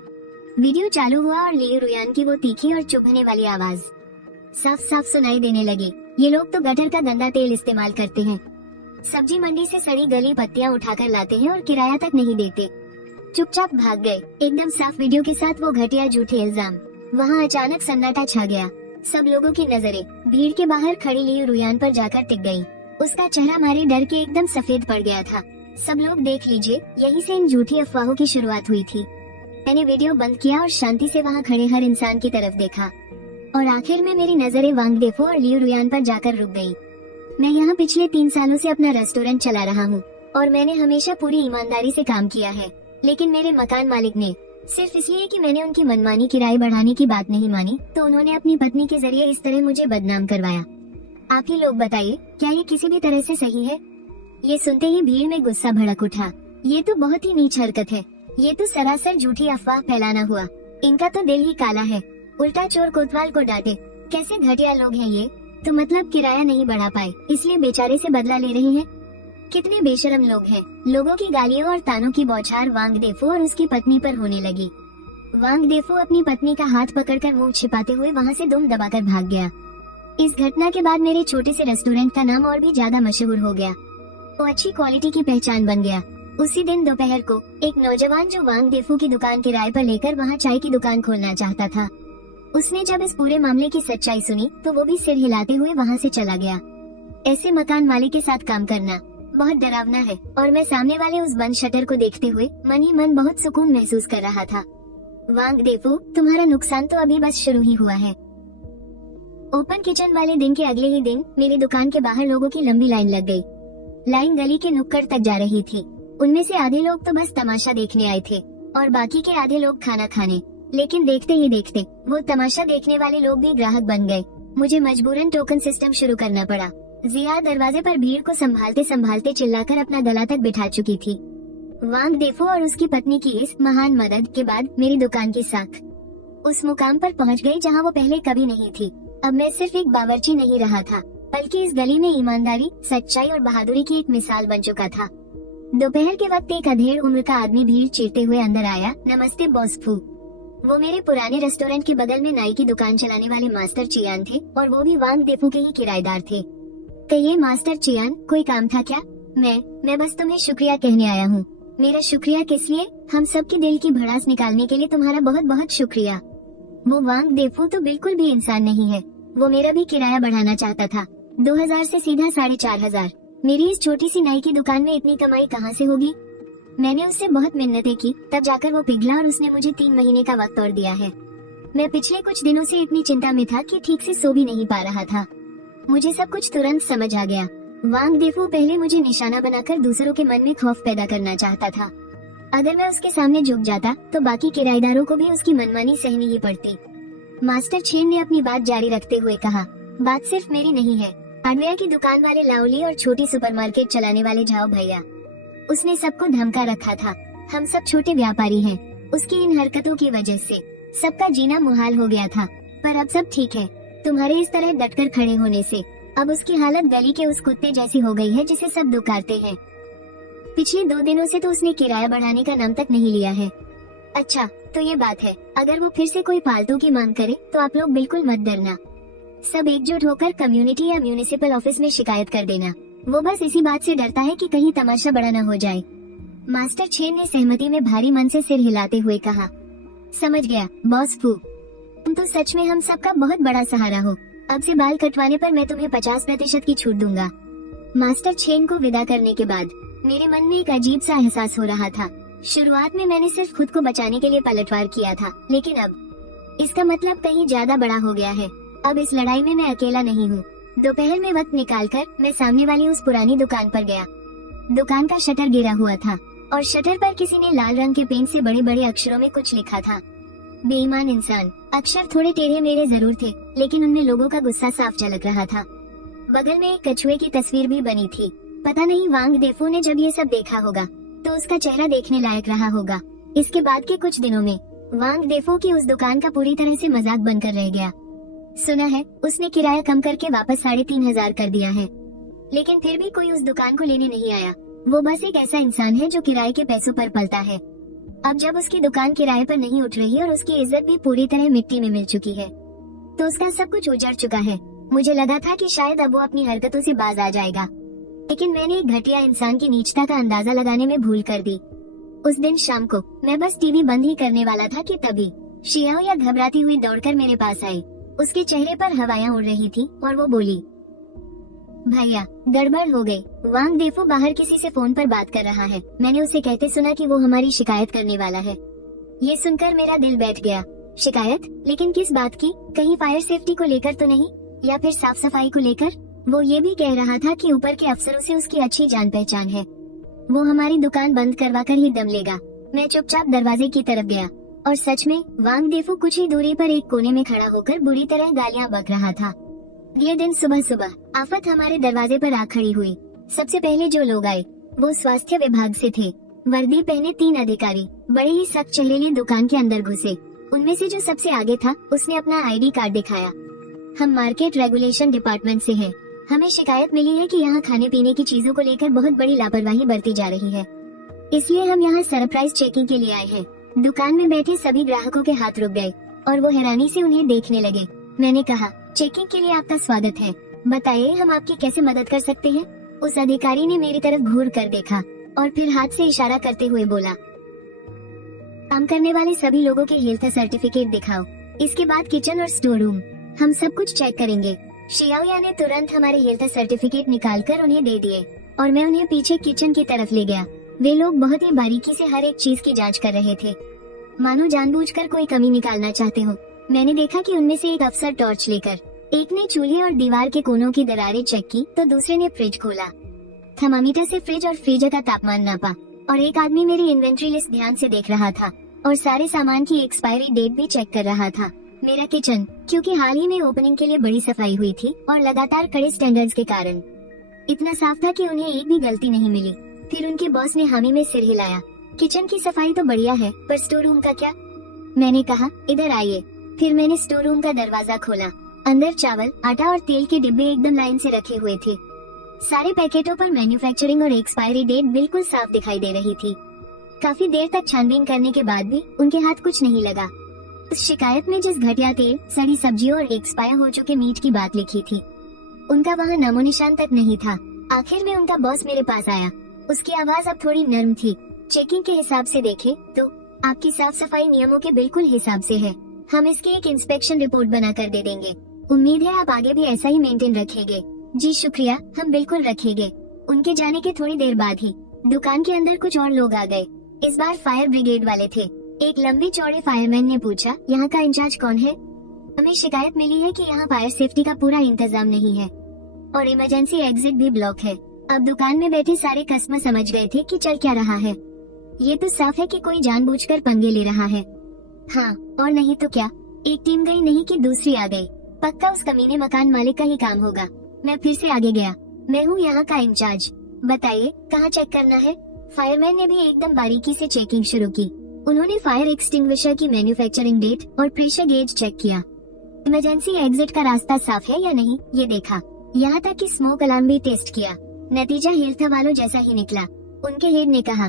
वीडियो चालू हुआ और लियू रुयान की वो तीखी और चुभने वाली आवाज साफ साफ सुनाई देने लगी। ये लोग तो गटर का गंदा तेल इस्तेमाल करते हैं, सब्जी मंडी से सड़ी गली पत्तियां उठाकर लाते हैं और किराया तक नहीं देते। चुपचाप भाग गए। एकदम साफ वीडियो के साथ वो घटिया झूठे इल्जाम। वहाँ अचानक सन्नाटा छा गया। सब लोगों की नजरें भीड़ के बाहर खड़ी लियू रुयान पर जाकर टिक गई। उसका चेहरा मारे डर के एकदम सफेद पड़ गया था। सब लोग देख लीजिए, यहीं से इन झूठी अफवाहों की शुरुआत हुई थी। मैंने वीडियो बंद किया और शांति से वहाँ खड़े हर इंसान की तरफ देखा और आखिर में मेरी नजरें वांग देफो और लियू रुयान पर जाकर रुक गई। मैं यहाँ पिछले 3 सालों से अपना रेस्टोरेंट चला रहा हूँ और मैंने हमेशा पूरी ईमानदारी से काम किया है, लेकिन मेरे मकान मालिक ने सिर्फ इसलिए कि मैंने उनकी मनमानी किराए बढ़ाने की बात नहीं मानी, तो उन्होंने अपनी पत्नी के जरिए इस तरह मुझे बदनाम करवाया। आप ही लोग बताइए, क्या ये किसी भी तरह से सही है? ये सुनते ही भीड़ में गुस्सा भड़क उठा। ये तो बहुत ही नीच हरकत है। ये तो सरासर झूठी अफवाह फैलाना हुआ। इनका तो दिल ही काला है। उल्टा चोर कोतवाल को डांटे। कैसे घटिया लोग हैं ये। तो मतलब किराया नहीं बढ़ा पाए इसलिए बेचारे से बदला ले रहे हैं। कितने बेशरम लोग हैं। लोगों की गालियों और तानों की बौछार वांग देफो और उसकी पत्नी पर होने लगी। वांग देफो अपनी पत्नी का हाथ पकड़कर मुंह छिपाते हुए वहाँ से दुम दबाकर भाग गया। इस घटना के बाद मेरे छोटे से रेस्टोरेंट का नाम और भी ज्यादा मशहूर हो गया। वो अच्छी क्वालिटी की पहचान बन गया। उसी दिन दोपहर को एक नौजवान जो वांग देफो की दुकान किराए पर लेकर वहाँ चाय की दुकान खोलना चाहता था, उसने जब इस पूरे मामले की सच्चाई सुनी तो वो भी सिर हिलाते हुए वहाँ से चला गया। ऐसे मकान मालिक के साथ काम करना बहुत डरावना है और मैं सामने वाले उस बंद शटर को देखते हुए मन ही मन बहुत सुकून महसूस कर रहा था। वांग देफो, तुम्हारा नुकसान तो अभी बस शुरू ही हुआ है। ओपन किचन वाले दिन के अगले ही दिन मेरी दुकान के बाहर लोगों की लंबी लाइन लग गई। लाइन गली के नुक्कड़ तक जा रही थी। उनमें से आधे लोग तो बस तमाशा देखने आए थे और बाकी के आधे लोग खाना खाने। लेकिन देखते ही देखते वो तमाशा देखने वाले लोग भी ग्राहक बन गए। मुझे मजबूरन टोकन सिस्टम शुरू करना पड़ा। जिया दरवाजे पर भीड़ को संभालते संभालते चिल्लाकर अपना गला तक बिठा चुकी थी। वांग देफो और उसकी पत्नी की इस महान मदद के बाद मेरी दुकान की साख उस मुकाम पर पहुंच गई जहां वो पहले कभी नहीं थी। अब मैं सिर्फ एक बावर्ची नहीं रहा था, बल्कि इस गली में ईमानदारी, सच्चाई और बहादुरी की एक मिसाल बन चुका था। दोपहर के वक्त एक अधेड़ उम्र का आदमी भीड़ चीरते हुए अंदर आया। नमस्ते बॉस फू। वो मेरे पुराने रेस्टोरेंट के बगल में नाई की दुकान चलाने वाले मास्टर चियान थे और वो भी वांग देफो के ही किराएदार थे। कहिए मास्टर चियान, कोई काम था क्या? मैं बस तुम्हें शुक्रिया कहने आया हूँ। मेरा शुक्रिया किस लिए? हम सबके दिल की भड़ास निकालने के लिए तुम्हारा बहुत बहुत शुक्रिया। वो वांग देफो तो बिल्कुल भी इंसान नहीं है। वो मेरा भी किराया बढ़ाना चाहता था, 2000 से सीधा 4500। मेरी इस छोटी सी नाई की दुकान में इतनी कमाई कहाँ से होगी? मैंने उससे बहुत मिन्नतें की, तब जाकर वो पिघला और उसने मुझे 3 महीने का वक्त और दिया है। मैं पिछले कुछ दिनों से इतनी चिंता में था कि ठीक से सो भी नहीं पा रहा था। मुझे सब कुछ तुरंत समझ आ गया। वांग देफो पहले मुझे निशाना बनाकर दूसरों के मन में खौफ पैदा करना चाहता था। अगर मैं उसके सामने झुक जाता तो बाकी किराएदारों को भी उसकी मनमानी सहनी ही पड़ती। मास्टर छेन ने अपनी बात जारी रखते हुए कहा, बात सिर्फ मेरी नहीं है। हार्डवेयर की दुकान वाले लाउली और छोटी सुपरमार्केट चलाने वाले झाओ भैया, उसने सबको धमका रखा था। हम सब छोटे व्यापारी हैं। उसकी इन हरकतों की वजह से सबका जीना मुहाल हो गया था। पर अब सब ठीक है, तुम्हारे इस तरह डटकर खड़े होने से। अब उसकी हालत गली के उस कुत्ते जैसी हो गई है जिसे सब दुकारते हैं। पिछले 2 दिनों से तो उसने किराया बढ़ाने का नाम तक नहीं लिया है। अच्छा, तो ये बात है। अगर वो फिर से कोई फालतू की मांग करे तो आप लोग बिल्कुल मत डरना। सब एकजुट होकर कम्युनिटी या म्यूनिसिपल ऑफिस में शिकायत कर देना। वो बस इसी बात से डरता है कि कहीं तमाशा बड़ा न हो जाए। मास्टर छेन ने सहमति में भारी मन से सिर हिलाते हुए कहा, समझ गया बॉस फू, तुम तो सच में हम सबका बहुत बड़ा सहारा हो। अब से बाल कटवाने पर मैं तुम्हें 50% की छूट दूंगा। मास्टर छेन को विदा करने के बाद मेरे मन में एक अजीब सा एहसास हो रहा था। शुरुआत में मैंने सिर्फ खुद को बचाने के लिए पलटवार किया था, लेकिन अब इसका मतलब कहीं ज्यादा बड़ा हो गया है। अब इस लड़ाई में मैं अकेला नहीं हूँ। दोपहर में वक्त निकालकर मैं सामने वाली उस पुरानी दुकान पर गया। दुकान का शटर गिरा हुआ था और शटर पर किसी ने लाल रंग के पेंट से बड़े बड़े अक्षरों में कुछ लिखा था, बेईमान इंसान। अक्षर थोड़े टेढ़े मेढ़े जरूर थे, लेकिन उनमें लोगों का गुस्सा साफ झलक रहा था। बगल में एक कछुए की तस्वीर भी बनी थी। पता नहीं वांग देफो ने जब ये सब देखा होगा तो उसका चेहरा देखने लायक रहा होगा। इसके बाद के कुछ दिनों में वांग देफो की उस दुकान का पूरी तरह से मजाक बनकर रह गया। सुना है उसने किराया कम करके वापस 3,500 कर दिया है, लेकिन फिर भी कोई उस दुकान को लेने नहीं आया। वो बस एक ऐसा इंसान है जो किराए के पैसों पर पलता है। अब जब उसकी दुकान किराए पर नहीं उठ रही और उसकी इज्जत भी पूरी तरह मिट्टी में मिल चुकी है, तो उसका सब कुछ उजड़ चुका है। मुझे लगा था कि शायद अब वो अपनी हरकतों से बाज आ जाएगा, लेकिन मैंने एक घटिया इंसान की नीचता का अंदाजा लगाने में भूल कर दी। उस दिन शाम को मैं बस टीवी बंद ही करने वाला था कि तभी शियाओया घबराती हुई दौड़कर मेरे पास आई। उसके चेहरे पर हवाएं उड़ रही थी और वो बोली, भैया गड़बड़ हो गई। वांग देफो बाहर किसी से फोन पर बात कर रहा है। मैंने उसे कहते सुना कि वो हमारी शिकायत करने वाला है। ये सुनकर मेरा दिल बैठ गया। शिकायत? लेकिन किस बात की? कहीं फायर सेफ्टी को लेकर तो नहीं, या फिर साफ सफाई को लेकर? वो ये भी कह रहा था कि ऊपर के अफसरों से उसकी अच्छी जान पहचान है, वो हमारी दुकान बंद करवा कर ही दम लेगा। मैं चुपचाप दरवाजे की तरफ गया और सच में वांग देफो कुछ ही दूरी पर एक कोने में खड़ा होकर बुरी तरह गालियां बक रहा था। ये दिन सुबह सुबह आफत हमारे दरवाजे पर आ खड़ी हुई। सबसे पहले जो लोग आए वो स्वास्थ्य विभाग से थे। वर्दी पहने 3 अधिकारी बड़े ही सख्त चहेले दुकान के अंदर घुसे। उनमें से जो सबसे आगे था उसने अपना आईडी कार्ड दिखाया। हम मार्केट रेगुलेशन डिपार्टमेंट से हैं। हमें शिकायत मिली है कि यहाँ खाने पीने की चीजों को लेकर बहुत बड़ी लापरवाही बरती जा रही है, इसलिए हम यहाँ सरप्राइज चेकिंग के लिए आए हैं। दुकान में बैठे सभी ग्राहकों के हाथ रुक गए और वो हैरानी से उन्हें देखने लगे। मैंने कहा, चेकिंग के लिए आपका स्वागत है, बताइए हम आपकी कैसे मदद कर सकते हैं। उस अधिकारी ने मेरी तरफ घूर कर देखा और फिर हाथ से इशारा करते हुए बोला, काम करने वाले सभी लोगों के हेल्थ सर्टिफिकेट दिखाओ। इसके बाद किचन और स्टोर रूम, हम सब कुछ चेक करेंगे। शियाओया ने तुरंत हमारे हेल्थ सर्टिफिकेट निकालकर उन्हें दे दिए और मैं उन्हें पीछे किचन की तरफ ले गया। वे लोग बहुत ही बारीकी से हर एक चीज की जांच कर रहे थे, मानो जानबूझकर कोई कमी निकालना चाहते हो। मैंने देखा कि उनमें से एक अफसर टॉर्च लेकर, एक ने चूल्हे और दीवार के कोनों की दरारें चेक की तो दूसरे ने फ्रिज खोला, थर्मामीटर से फ्रिज और फ्रीजर का तापमान नापा और एक आदमी मेरी इन्वेंट्री लिस्ट ध्यान से देख रहा था और सारे सामान की एक्सपायरी डेट भी चेक कर रहा था। मेरा किचन, क्योंकि हाल ही में ओपनिंग के लिए बड़ी सफाई हुई थी और लगातार कड़े स्टैंडर्ड्स के कारण इतना साफ था कि उन्हें एक भी गलती नहीं मिली। फिर उनके बॉस ने हामी में सिर हिलाया। किचन की सफाई तो बढ़िया है, पर स्टोर रूम का क्या? मैंने कहा, इधर आइए। फिर मैंने स्टोर रूम का दरवाजा खोला। अंदर चावल, आटा और तेल के डिब्बे एकदम लाइन से रखे हुए थे। सारे पैकेटों पर मैन्युफैक्चरिंग और एक्सपायरी डेट बिल्कुल साफ दिखाई दे रही थी। काफी देर तक छानबीन करने के बाद भी उनके हाथ कुछ नहीं लगा। उस शिकायत में जिस घटिया तेल, सड़ी सब्जियों और एक्सपायर हो चुके मीट की बात लिखी थी, उनका वहाँ नामो निशान तक नहीं था। आखिर में उनका बॉस मेरे पास आया। उसकी आवाज अब थोड़ी नर्म थी। चेकिंग के हिसाब से देखें तो आपकी साफ सफाई नियमों के बिल्कुल हिसाब से है। हम इसकी एक इंस्पेक्शन रिपोर्ट बना कर दे देंगे। उम्मीद है आप आगे भी ऐसा ही मेंटेन रखेंगे। जी शुक्रिया, हम बिल्कुल रखेंगे। उनके जाने के थोड़ी देर बाद ही दुकान के अंदर कुछ और लोग आ गए। इस बार फायर ब्रिगेड वाले थे। एक लंबी चौड़े फायरमैन ने पूछा, यहाँ का इंचार्ज कौन है? हमें शिकायत मिली है कि यहाँ फायर सेफ्टी का पूरा इंतजाम नहीं है और इमरजेंसी एग्जिट भी ब्लॉक है। अब दुकान में बैठे सारे कस्टमर समझ गए थे कि चल क्या रहा है। ये तो साफ है कि कोई जानबूझकर पंगे ले रहा है। हाँ, और नहीं तो क्या। एक टीम गई नहीं कि दूसरी आ गई। पक्का उस कमीने मकान मालिक का ही काम होगा। मैं फिर से आगे गया। मैं हूँ यहाँ का इंचार्ज, बताइए कहाँ चेक करना है। फायरमैन ने भी एकदम बारीकी से चेकिंग शुरू की। उन्होंने फायर एक्सटिंग्विशर की मैन्युफैक्चरिंग डेट और प्रेशर गेज चेक किया। इमरजेंसी एग्जिट का रास्ता साफ है या नहीं ये देखा। यहाँ तक कि स्मोक अलार्म भी टेस्ट किया। नतीजा हेल्थ वालों जैसा ही निकला। उनके हेड ने कहा,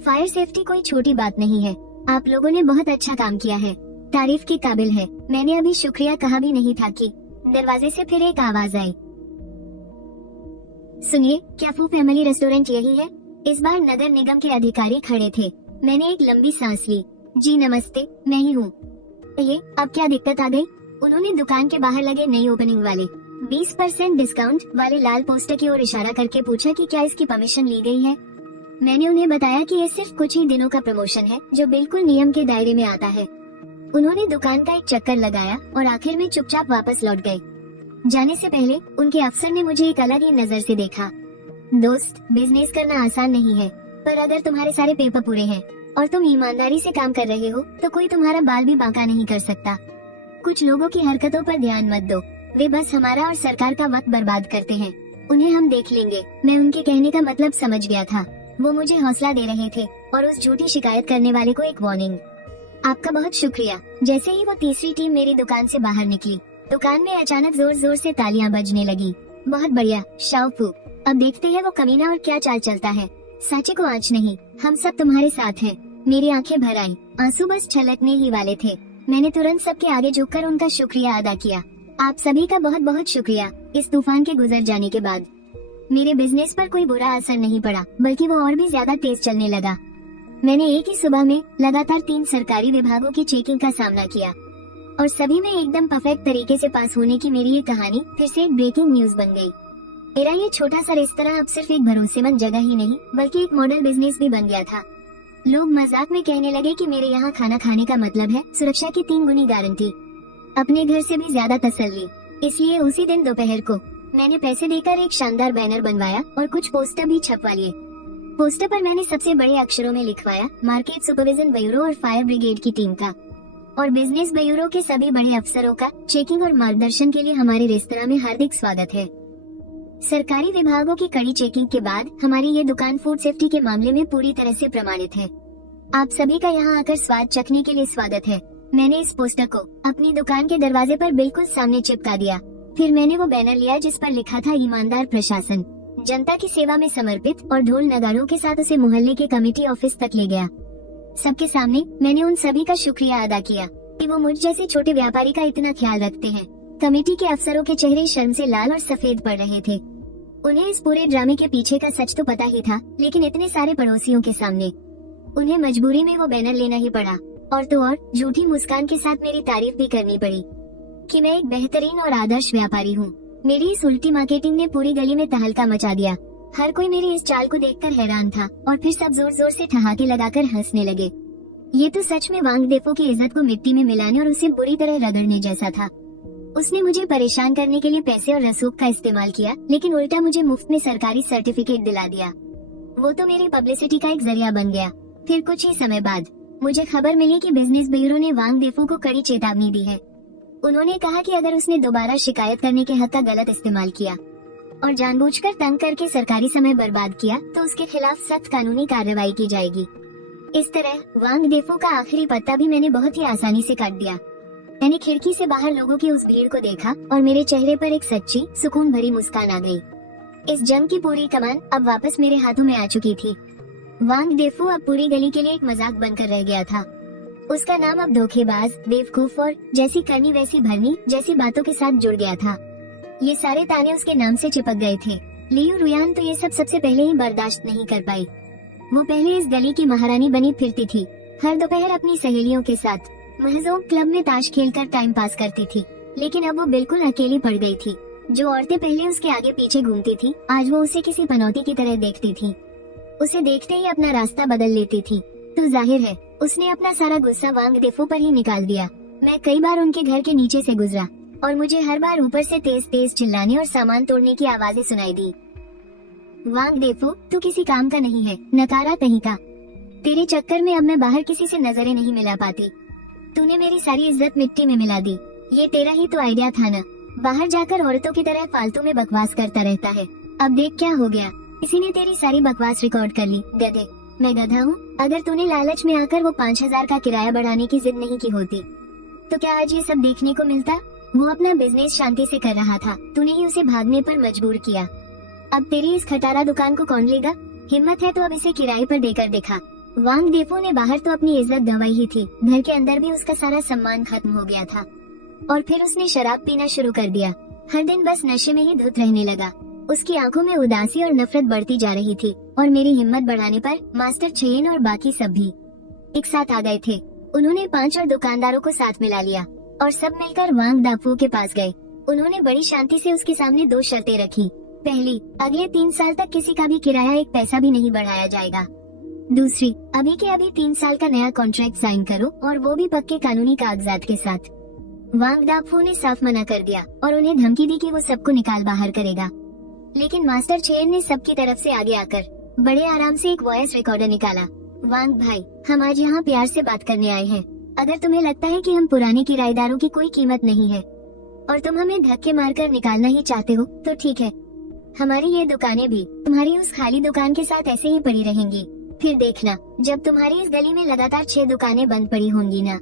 फायर सेफ्टी कोई छोटी बात नहीं है, आप लोगों ने बहुत अच्छा काम किया है, तारीफ की काबिल है। मैंने अभी शुक्रिया कहा भी नहीं था कि दरवाजे से फिर एक आवाज आई, सुनिए क्या फू फैमिली रेस्टोरेंट यही है। इस बार नगर निगम के अधिकारी खड़े थे। मैंने एक लंबी सांस ली। जी नमस्ते, मैं ही हूँ। ये अब क्या दिक्कत आ गई। उन्होंने दुकान के बाहर लगे नई ओपनिंग वाले 20% डिस्काउंट वाले लाल पोस्टर की ओर इशारा करके पूछा कि क्या इसकी परमिशन ली गई है। मैंने उन्हें बताया कि ये सिर्फ कुछ ही दिनों का प्रमोशन है जो बिल्कुल नियम के दायरे में आता है। उन्होंने दुकान का एक चक्कर लगाया और आखिर में चुपचाप वापस लौट गए। जाने से पहले उनके अफसर ने मुझे एक अलग ही नजर से देखा। दोस्त, बिजनेस करना आसान नहीं है, पर अगर तुम्हारे सारे पेपर पूरे हैं और तुम ईमानदारी से काम कर रहे हो तो कोई तुम्हारा बाल भी बांका नहीं कर सकता। कुछ लोगों की हरकतों पर ध्यान मत दो, वे बस हमारा और सरकार का वक्त बर्बाद करते हैं। उन्हें हम देख लेंगे। मैं उनके कहने का मतलब समझ गया था। वो मुझे हौसला दे रहे थे और उस झूठी शिकायत करने वाले को एक वार्निंग। आपका बहुत शुक्रिया। जैसे ही वो तीसरी टीम मेरी दुकान से बाहर निकली, दुकान में अचानक जोर जोर से तालियां बजने लगी। बहुत बढ़िया शाओफू, अब देखते हैं वो कमीना और क्या चाल चलता है। साचे को आँच नहीं, हम सब तुम्हारे साथ हैं। मेरी आंखें भर आई, आंसू बस छलकने ही वाले थे। मैंने तुरंत सबके आगे झुककर उनका शुक्रिया अदा किया। आप सभी का बहुत बहुत शुक्रिया। इस तूफान के गुजर जाने के बाद मेरे बिजनेस पर कोई बुरा असर नहीं पड़ा, बल्कि वो और भी ज्यादा तेज चलने लगा। मैंने एक ही सुबह में लगातार 3 सरकारी विभागों की चेकिंग का सामना किया और सभी में एकदम परफेक्ट तरीके से पास होने की मेरी ये कहानी फिर से एक ब्रेकिंग न्यूज बन गई। मेरा ये छोटा सा रेस्तरां अब सिर्फ एक भरोसेमंद जगह ही नहीं बल्कि एक मॉडल बिजनेस भी बन गया था। लोग मजाक में कहने लगे कि मेरे यहाँ खाना खाने का मतलब है सुरक्षा की 3 गुनी गारंटी, अपने घर से भी ज्यादा तसल्ली। इसलिए उसी दिन दोपहर को मैंने पैसे देकर एक शानदार बैनर बनवाया और कुछ पोस्टर भी छपवा लिए। पोस्टर पर मैंने सबसे बड़े अक्षरों में लिखवाया, मार्केट सुपरविजन ब्यूरो और फायर ब्रिगेड की टीम का और बिजनेस ब्यूरो के सभी बड़े अफसरों का चेकिंग और मार्गदर्शन के लिए हमारे रेस्तरां में हार्दिक स्वागत है। सरकारी विभागों की कड़ी चेकिंग के बाद हमारी ये दुकान फूड सेफ्टी के मामले में पूरी तरह से प्रमाणित है। आप सभी का यहाँ आकर स्वाद चखने के लिए स्वागत है। मैंने इस पोस्टर को अपनी दुकान के दरवाजे पर बिल्कुल सामने चिपका दिया। फिर मैंने वो बैनर लिया जिस पर लिखा था ईमानदार प्रशासन, जनता की सेवा में समर्पित, और ढोल नगाड़ों के साथ उसे मोहल्ले के कमेटी ऑफिस तक ले गया। सबके सामने मैंने उन सभी का शुक्रिया अदा किया कि वो मुझ जैसे छोटे व्यापारी का इतना ख्याल रखते हैं। कमेटी के अफसरों के चेहरे शर्म से लाल और सफेद पड़ रहे थे। उन्हें इस पूरे ड्रामे के पीछे का सच तो पता ही था, लेकिन इतने सारे पड़ोसियों के सामने उन्हें मजबूरी में वो बैनर लेना ही पड़ा। और तो और झूठी मुस्कान के साथ मेरी तारीफ भी करनी पड़ी कि मैं एक बेहतरीन और आदर्श व्यापारी हूँ। मेरी इस उल्टी मार्केटिंग ने पूरी गली में तहलका मचा दिया। हर कोई मेरी इस चाल को देखकर हैरान था और फिर सब जोर जोर से ठहाके लगाकर हंसने लगे। ये तो सच में वांग देफो की इज्जत को मिट्टी में मिलाने और उसे बुरी तरह रगड़ने जैसा था। उसने मुझे परेशान करने के लिए पैसे और रसूख का इस्तेमाल किया, लेकिन उल्टा मुझे मुफ्त में सरकारी सर्टिफिकेट दिला दिया। वो तो मेरी पब्लिसिटी का एक जरिया बन गया। फिर कुछ ही समय बाद मुझे खबर मिली कि बिजनेस ब्यूरो ने वांग देफो को कड़ी चेतावनी दी है। उन्होंने कहा कि अगर उसने दोबारा शिकायत करने के हक का गलत इस्तेमाल किया और जानबूझकर तंग करके सरकारी समय बर्बाद किया तो उसके खिलाफ सख्त कानूनी कार्रवाई की जाएगी। इस तरह वांग देफो का आखिरी पत्ता भी मैंने बहुत ही आसानी से काट दिया। मैंने खिड़की से बाहर लोगों की उस भीड़ को देखा और मेरे चेहरे पर एक सच्ची सुकून भरी मुस्कान आ गई। इस जंग की पूरी कमान अब वापस मेरे हाथों में आ चुकी थी। वांग देफो अब पूरी गली के लिए एक मजाक बनकर रह गया था। उसका नाम अब धोखेबाज, बेवकूफ और जैसी करनी वैसी भरनी जैसी बातों के साथ जुड़ गया था। ये सारे ताने उसके नाम से चिपक गए थे। लियू रुयान तो ये सब सबसे पहले ही बर्दाश्त नहीं कर पाई। वो पहले इस गली की महारानी बनी फिरती थी। हर दोपहर अपनी सहेलियों के साथ महजों क्लब में ताश खेलकर टाइम पास करती थी, लेकिन अब वो बिल्कुल अकेली पड़ गई थी। जो औरतें पहले उसके आगे पीछे घूमती थी, आज वो उसे किसी पनौती की तरह देखती थी। उसे देखते ही अपना रास्ता बदल लेती थी। तो जाहिर है उसने अपना सारा गुस्सा वांग देफो पर ही निकाल दिया। मैं कई बार उनके घर के नीचे से गुजरा और मुझे हर बार ऊपर से तेज तेज चिल्लाने और सामान तोड़ने की आवाजें सुनाई दी। वांग देफो, तू किसी काम का नहीं है, नकारा कहीं का। तेरे चक्कर में अब मैं बाहर किसी से नजरें नहीं मिला पाती। तूने मेरी सारी इज्जत मिट्टी में मिला दी। ये तेरा ही तो आइडिया था ना, बाहर जाकर औरतों की तरह फालतू में बकवास करता रहता है। अब देख क्या हो गया, किसी ने तेरी सारी बकवास रिकॉर्ड कर ली। गधे, मैं गधा हूँ? अगर तूने लालच में आकर वो 5,000 का किराया बढ़ाने की जिद नहीं की होती तो क्या आज ये सब देखने को मिलता? वो अपना बिजनेस शांति से कर रहा था, तूने ही उसे भागने पर मजबूर किया। अब तेरी इस खटारा दुकान को कौन लेगा? हिम्मत है तो अब इसे किराए पर देकर दिखा। वांग डेफो ने बाहर तो अपनी इज्जत गंवाई ही थी, घर के अंदर भी उसका सारा सम्मान खत्म हो गया था। और फिर उसने शराब पीना शुरू कर दिया, हर दिन बस नशे में ही धुत रहने लगा। उसकी आंखों में उदासी और नफरत बढ़ती जा रही थी और मेरी हिम्मत बढ़ाने पर मास्टर चेन और बाकी सब भी एक साथ आ गए थे। उन्होंने 5 और दुकानदारों को साथ मिला लिया और सब मिलकर वांग दाफू के पास गए। उन्होंने बड़ी शांति से उसके सामने 2 शर्तें रखी। पहली, अगले 3 साल तक किसी का भी किराया 1 पैसा भी नहीं बढ़ाया जाएगा। दूसरी, अभी के अभी 3 साल का नया कॉन्ट्रैक्ट साइन करो और वो भी पक्के कानूनी कागजात के साथ। वांग दाफू ने साफ मना कर दिया और उन्हें धमकी दी कि वो सबको निकाल बाहर करेगा। लेकिन मास्टर चेन ने सबकी तरफ से आगे आकर बड़े आराम से एक वॉइस रिकॉर्डर निकाला। वांग भाई, हम आज यहाँ प्यार से बात करने आए हैं। अगर तुम्हें लगता है कि हम पुराने किराएदारों की कोई कीमत नहीं है और तुम हमें धक्के मारकर निकालना ही चाहते हो तो ठीक है, हमारी ये दुकानें भी तुम्हारी उस खाली दुकान के साथ ऐसे ही पड़ी रहेंगी। फिर देखना, जब तुम्हारी इस गली में लगातार 6 दुकानें बंद पड़ी होंगी ना,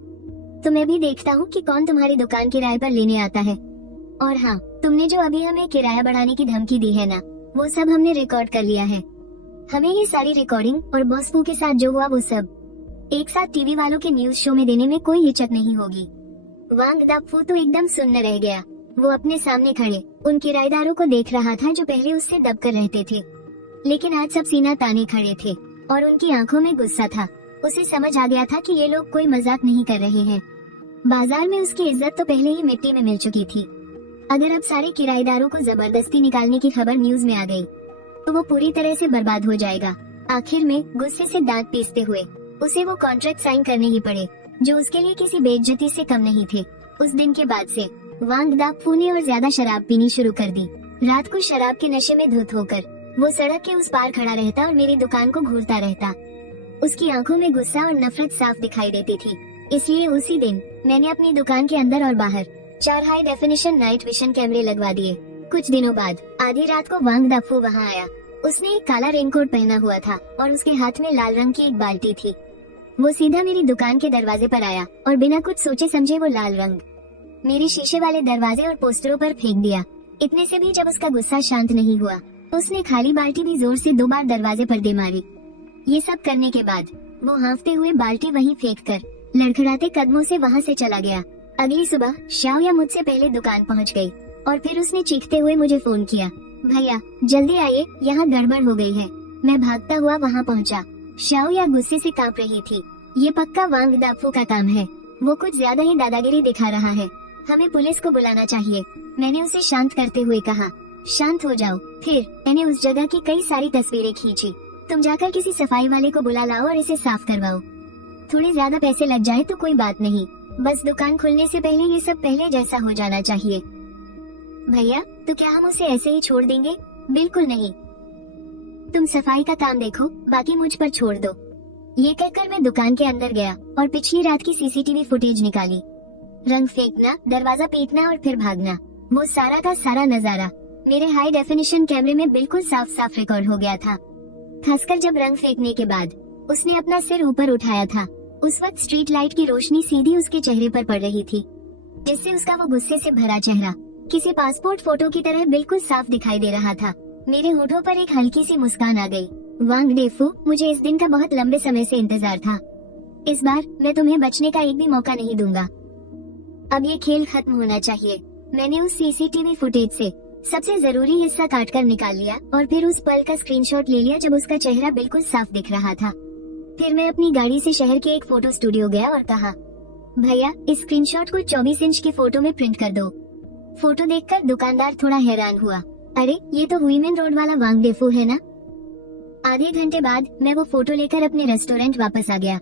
तो मैं भी देखता हूँ कि कौन तुम्हारी दुकान किराए पर लेने आता है। और हाँ, तुमने जो अभी हमें किराया बढ़ाने की धमकी दी है ना, वो सब हमने रिकॉर्ड कर लिया है। हमें ये सारी रिकॉर्डिंग और बॉसपू के साथ जो हुआ वो सब एक साथ टीवी वालों के न्यूज शो में देने में कोई हिचक नहीं होगी। वांग दाफू तो एकदम सुन्न रह गया। वो अपने सामने खड़े उन किराएदारों को देख रहा था जो पहले उससे दबकर रहते थे, लेकिन आज सब सीना ताने खड़े थे और उनकी आंखों में गुस्सा था। उसे समझ आ गया था कि ये लोग कोई मजाक नहीं कर रहे हैं। बाजार में उसकी इज्जत तो पहले ही मिट्टी में मिल चुकी थी। अगर अब सारे किराएदारों को जबरदस्ती निकालने की खबर न्यूज में आ गई तो वो पूरी तरह से बर्बाद हो जाएगा। आखिर में गुस्से से दांत पीसते हुए उसे वो कॉन्ट्रैक्ट साइन करने ही पड़े, जो उसके लिए किसी बेइज्जती से कम नहीं थे। उस दिन के बाद से वांग दाफू ने और ज्यादा शराब पीनी शुरू कर दी। रात को शराब के नशे में धुत होकर वो सड़क के उस पार खड़ा रहता और मेरी दुकान को घूरता रहता। उसकी आंखों में गुस्सा और नफरत साफ दिखाई देती थी। इसलिए उसी दिन मैंने अपनी दुकान के अंदर और बाहर 4 हाई डेफिनेशन नाइट विजन कैमरे लगवा दिए। कुछ दिनों बाद आधी रात को वांग दाफू वहाँ आया। उसने एक काला रेनकोट पहना हुआ था और उसके हाथ में लाल रंग की एक बाल्टी थी। वो सीधा मेरी दुकान के दरवाजे पर आया और बिना कुछ सोचे समझे वो लाल रंग मेरे शीशे वाले दरवाजे और पोस्टरों पर फेंक दिया। इतने से भी जब उसका गुस्सा शांत नहीं हुआ तो उसने खाली बाल्टी भी जोर से 2 बार दरवाजे पर दे मारी। ये सब करने के बाद वो हाँफते हुए बाल्टी वहीं फेंक कर लड़खड़ाते कदमों से वहाँ से चला गया। अगली सुबह शाओया मुझसे पहले दुकान पहुँच गई और फिर उसने चीखते हुए मुझे फोन किया, भैया जल्दी आइए, यहाँ गड़बड़ हो गई है। मैं भागता हुआ वहाँ पहुँचा। शाओया गुस्से से कांप रही थी। ये पक्का वांग दाफू का काम है, वो कुछ ज्यादा ही दादागिरी दिखा रहा है, हमें पुलिस को बुलाना चाहिए। मैंने उसे शांत करते हुए कहा, शांत हो जाओ। फिर मैंने उस जगह की कई सारी तस्वीरें खींची। तुम जाकर किसी सफाई वाले को बुला लाओ और इसे साफ करवाओ। थोड़े ज्यादा पैसे लग जाए तो कोई बात नहीं, बस दुकान खुलने से पहले ये सब पहले जैसा हो जाना चाहिए। भैया, तो क्या हम उसे ऐसे ही छोड़ देंगे? बिल्कुल नहीं, तुम सफाई का काम देखो, बाकी मुझ पर छोड़ दो। ये कहकर मैं दुकान के अंदर गया और पिछली रात की सीसीटीवी फुटेज निकाली। रंग फेंकना, दरवाजा पीटना और फिर भागना, वो सारा का सारा नजारा मेरे हाई डेफिनेशन कैमरे में बिल्कुल साफ साफ रिकॉर्ड हो गया था। खासकर जब रंग फेंकने के बाद उसने अपना सिर ऊपर उठाया था। उस वक्त स्ट्रीट लाइट की रोशनी सीधी उसके चेहरे पर पड़ रही थी, जिससे उसका वो गुस्से से भरा चेहरा किसी पासपोर्ट फोटो की तरह बिल्कुल साफ दिखाई दे रहा था। मेरे होठों पर एक हल्की सी मुस्कान आ गई। वांग डेफू, मुझे इस दिन का बहुत लंबे समय से इंतजार था। इस बार मैं तुम्हें बचने का एक भी मौका नहीं दूंगा। अब ये खेल खत्म होना चाहिए। मैंने उस सीसीटीवी फुटेज से सबसे जरूरी हिस्सा काटकर निकाल लिया और फिर उस पल का स्क्रीनशॉट ले लिया जब उसका चेहरा बिल्कुल साफ दिख रहा था। फिर मैं अपनी गाड़ी से शहर के एक फोटो स्टूडियो गया और कहा, भैया इस स्क्रीनशॉट को 24 इंच की फोटो में प्रिंट कर दो। फोटो देखकर दुकानदार थोड़ा हैरान हुआ। अरे, ये तो हुईमेन रोड वाला वांग डेफू है ना? आधे घंटे बाद मैं वो फोटो लेकर अपने रेस्टोरेंट वापस आ गया।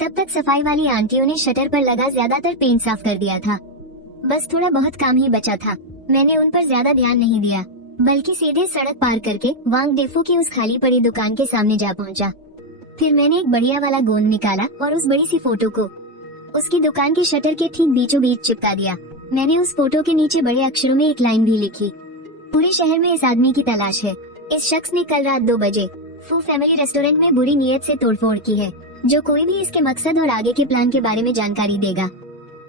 तब तक सफाई वाली आंटियों ने शटर पर लगा ज्यादातर पेंट साफ कर दिया था। बस थोड़ा बहुत काम ही बचा था। मैंने उन पर ज्यादा ध्यान नहीं दिया, बल्कि सीधे सड़क पार करके वांग डेफू की उस खाली पड़ी दुकान के सामने जा पहुंचा। फिर मैंने एक बढ़िया वाला गोंद निकाला और उस बड़ी सी फोटो को उसकी दुकान की शटर के ठीक बीचों बीच चिपका दिया। मैंने उस फोटो के नीचे बड़े अक्षरों में एक लाइन भी लिखी, पूरे शहर में इस आदमी की तलाश है। इस शख्स ने कल रात 2 बजे फू फैमिली रेस्टोरेंट में बुरी नीयत से तोड़फोड़ की है। जो कोई भी इसके मकसद और आगे के प्लान के बारे में जानकारी देगा,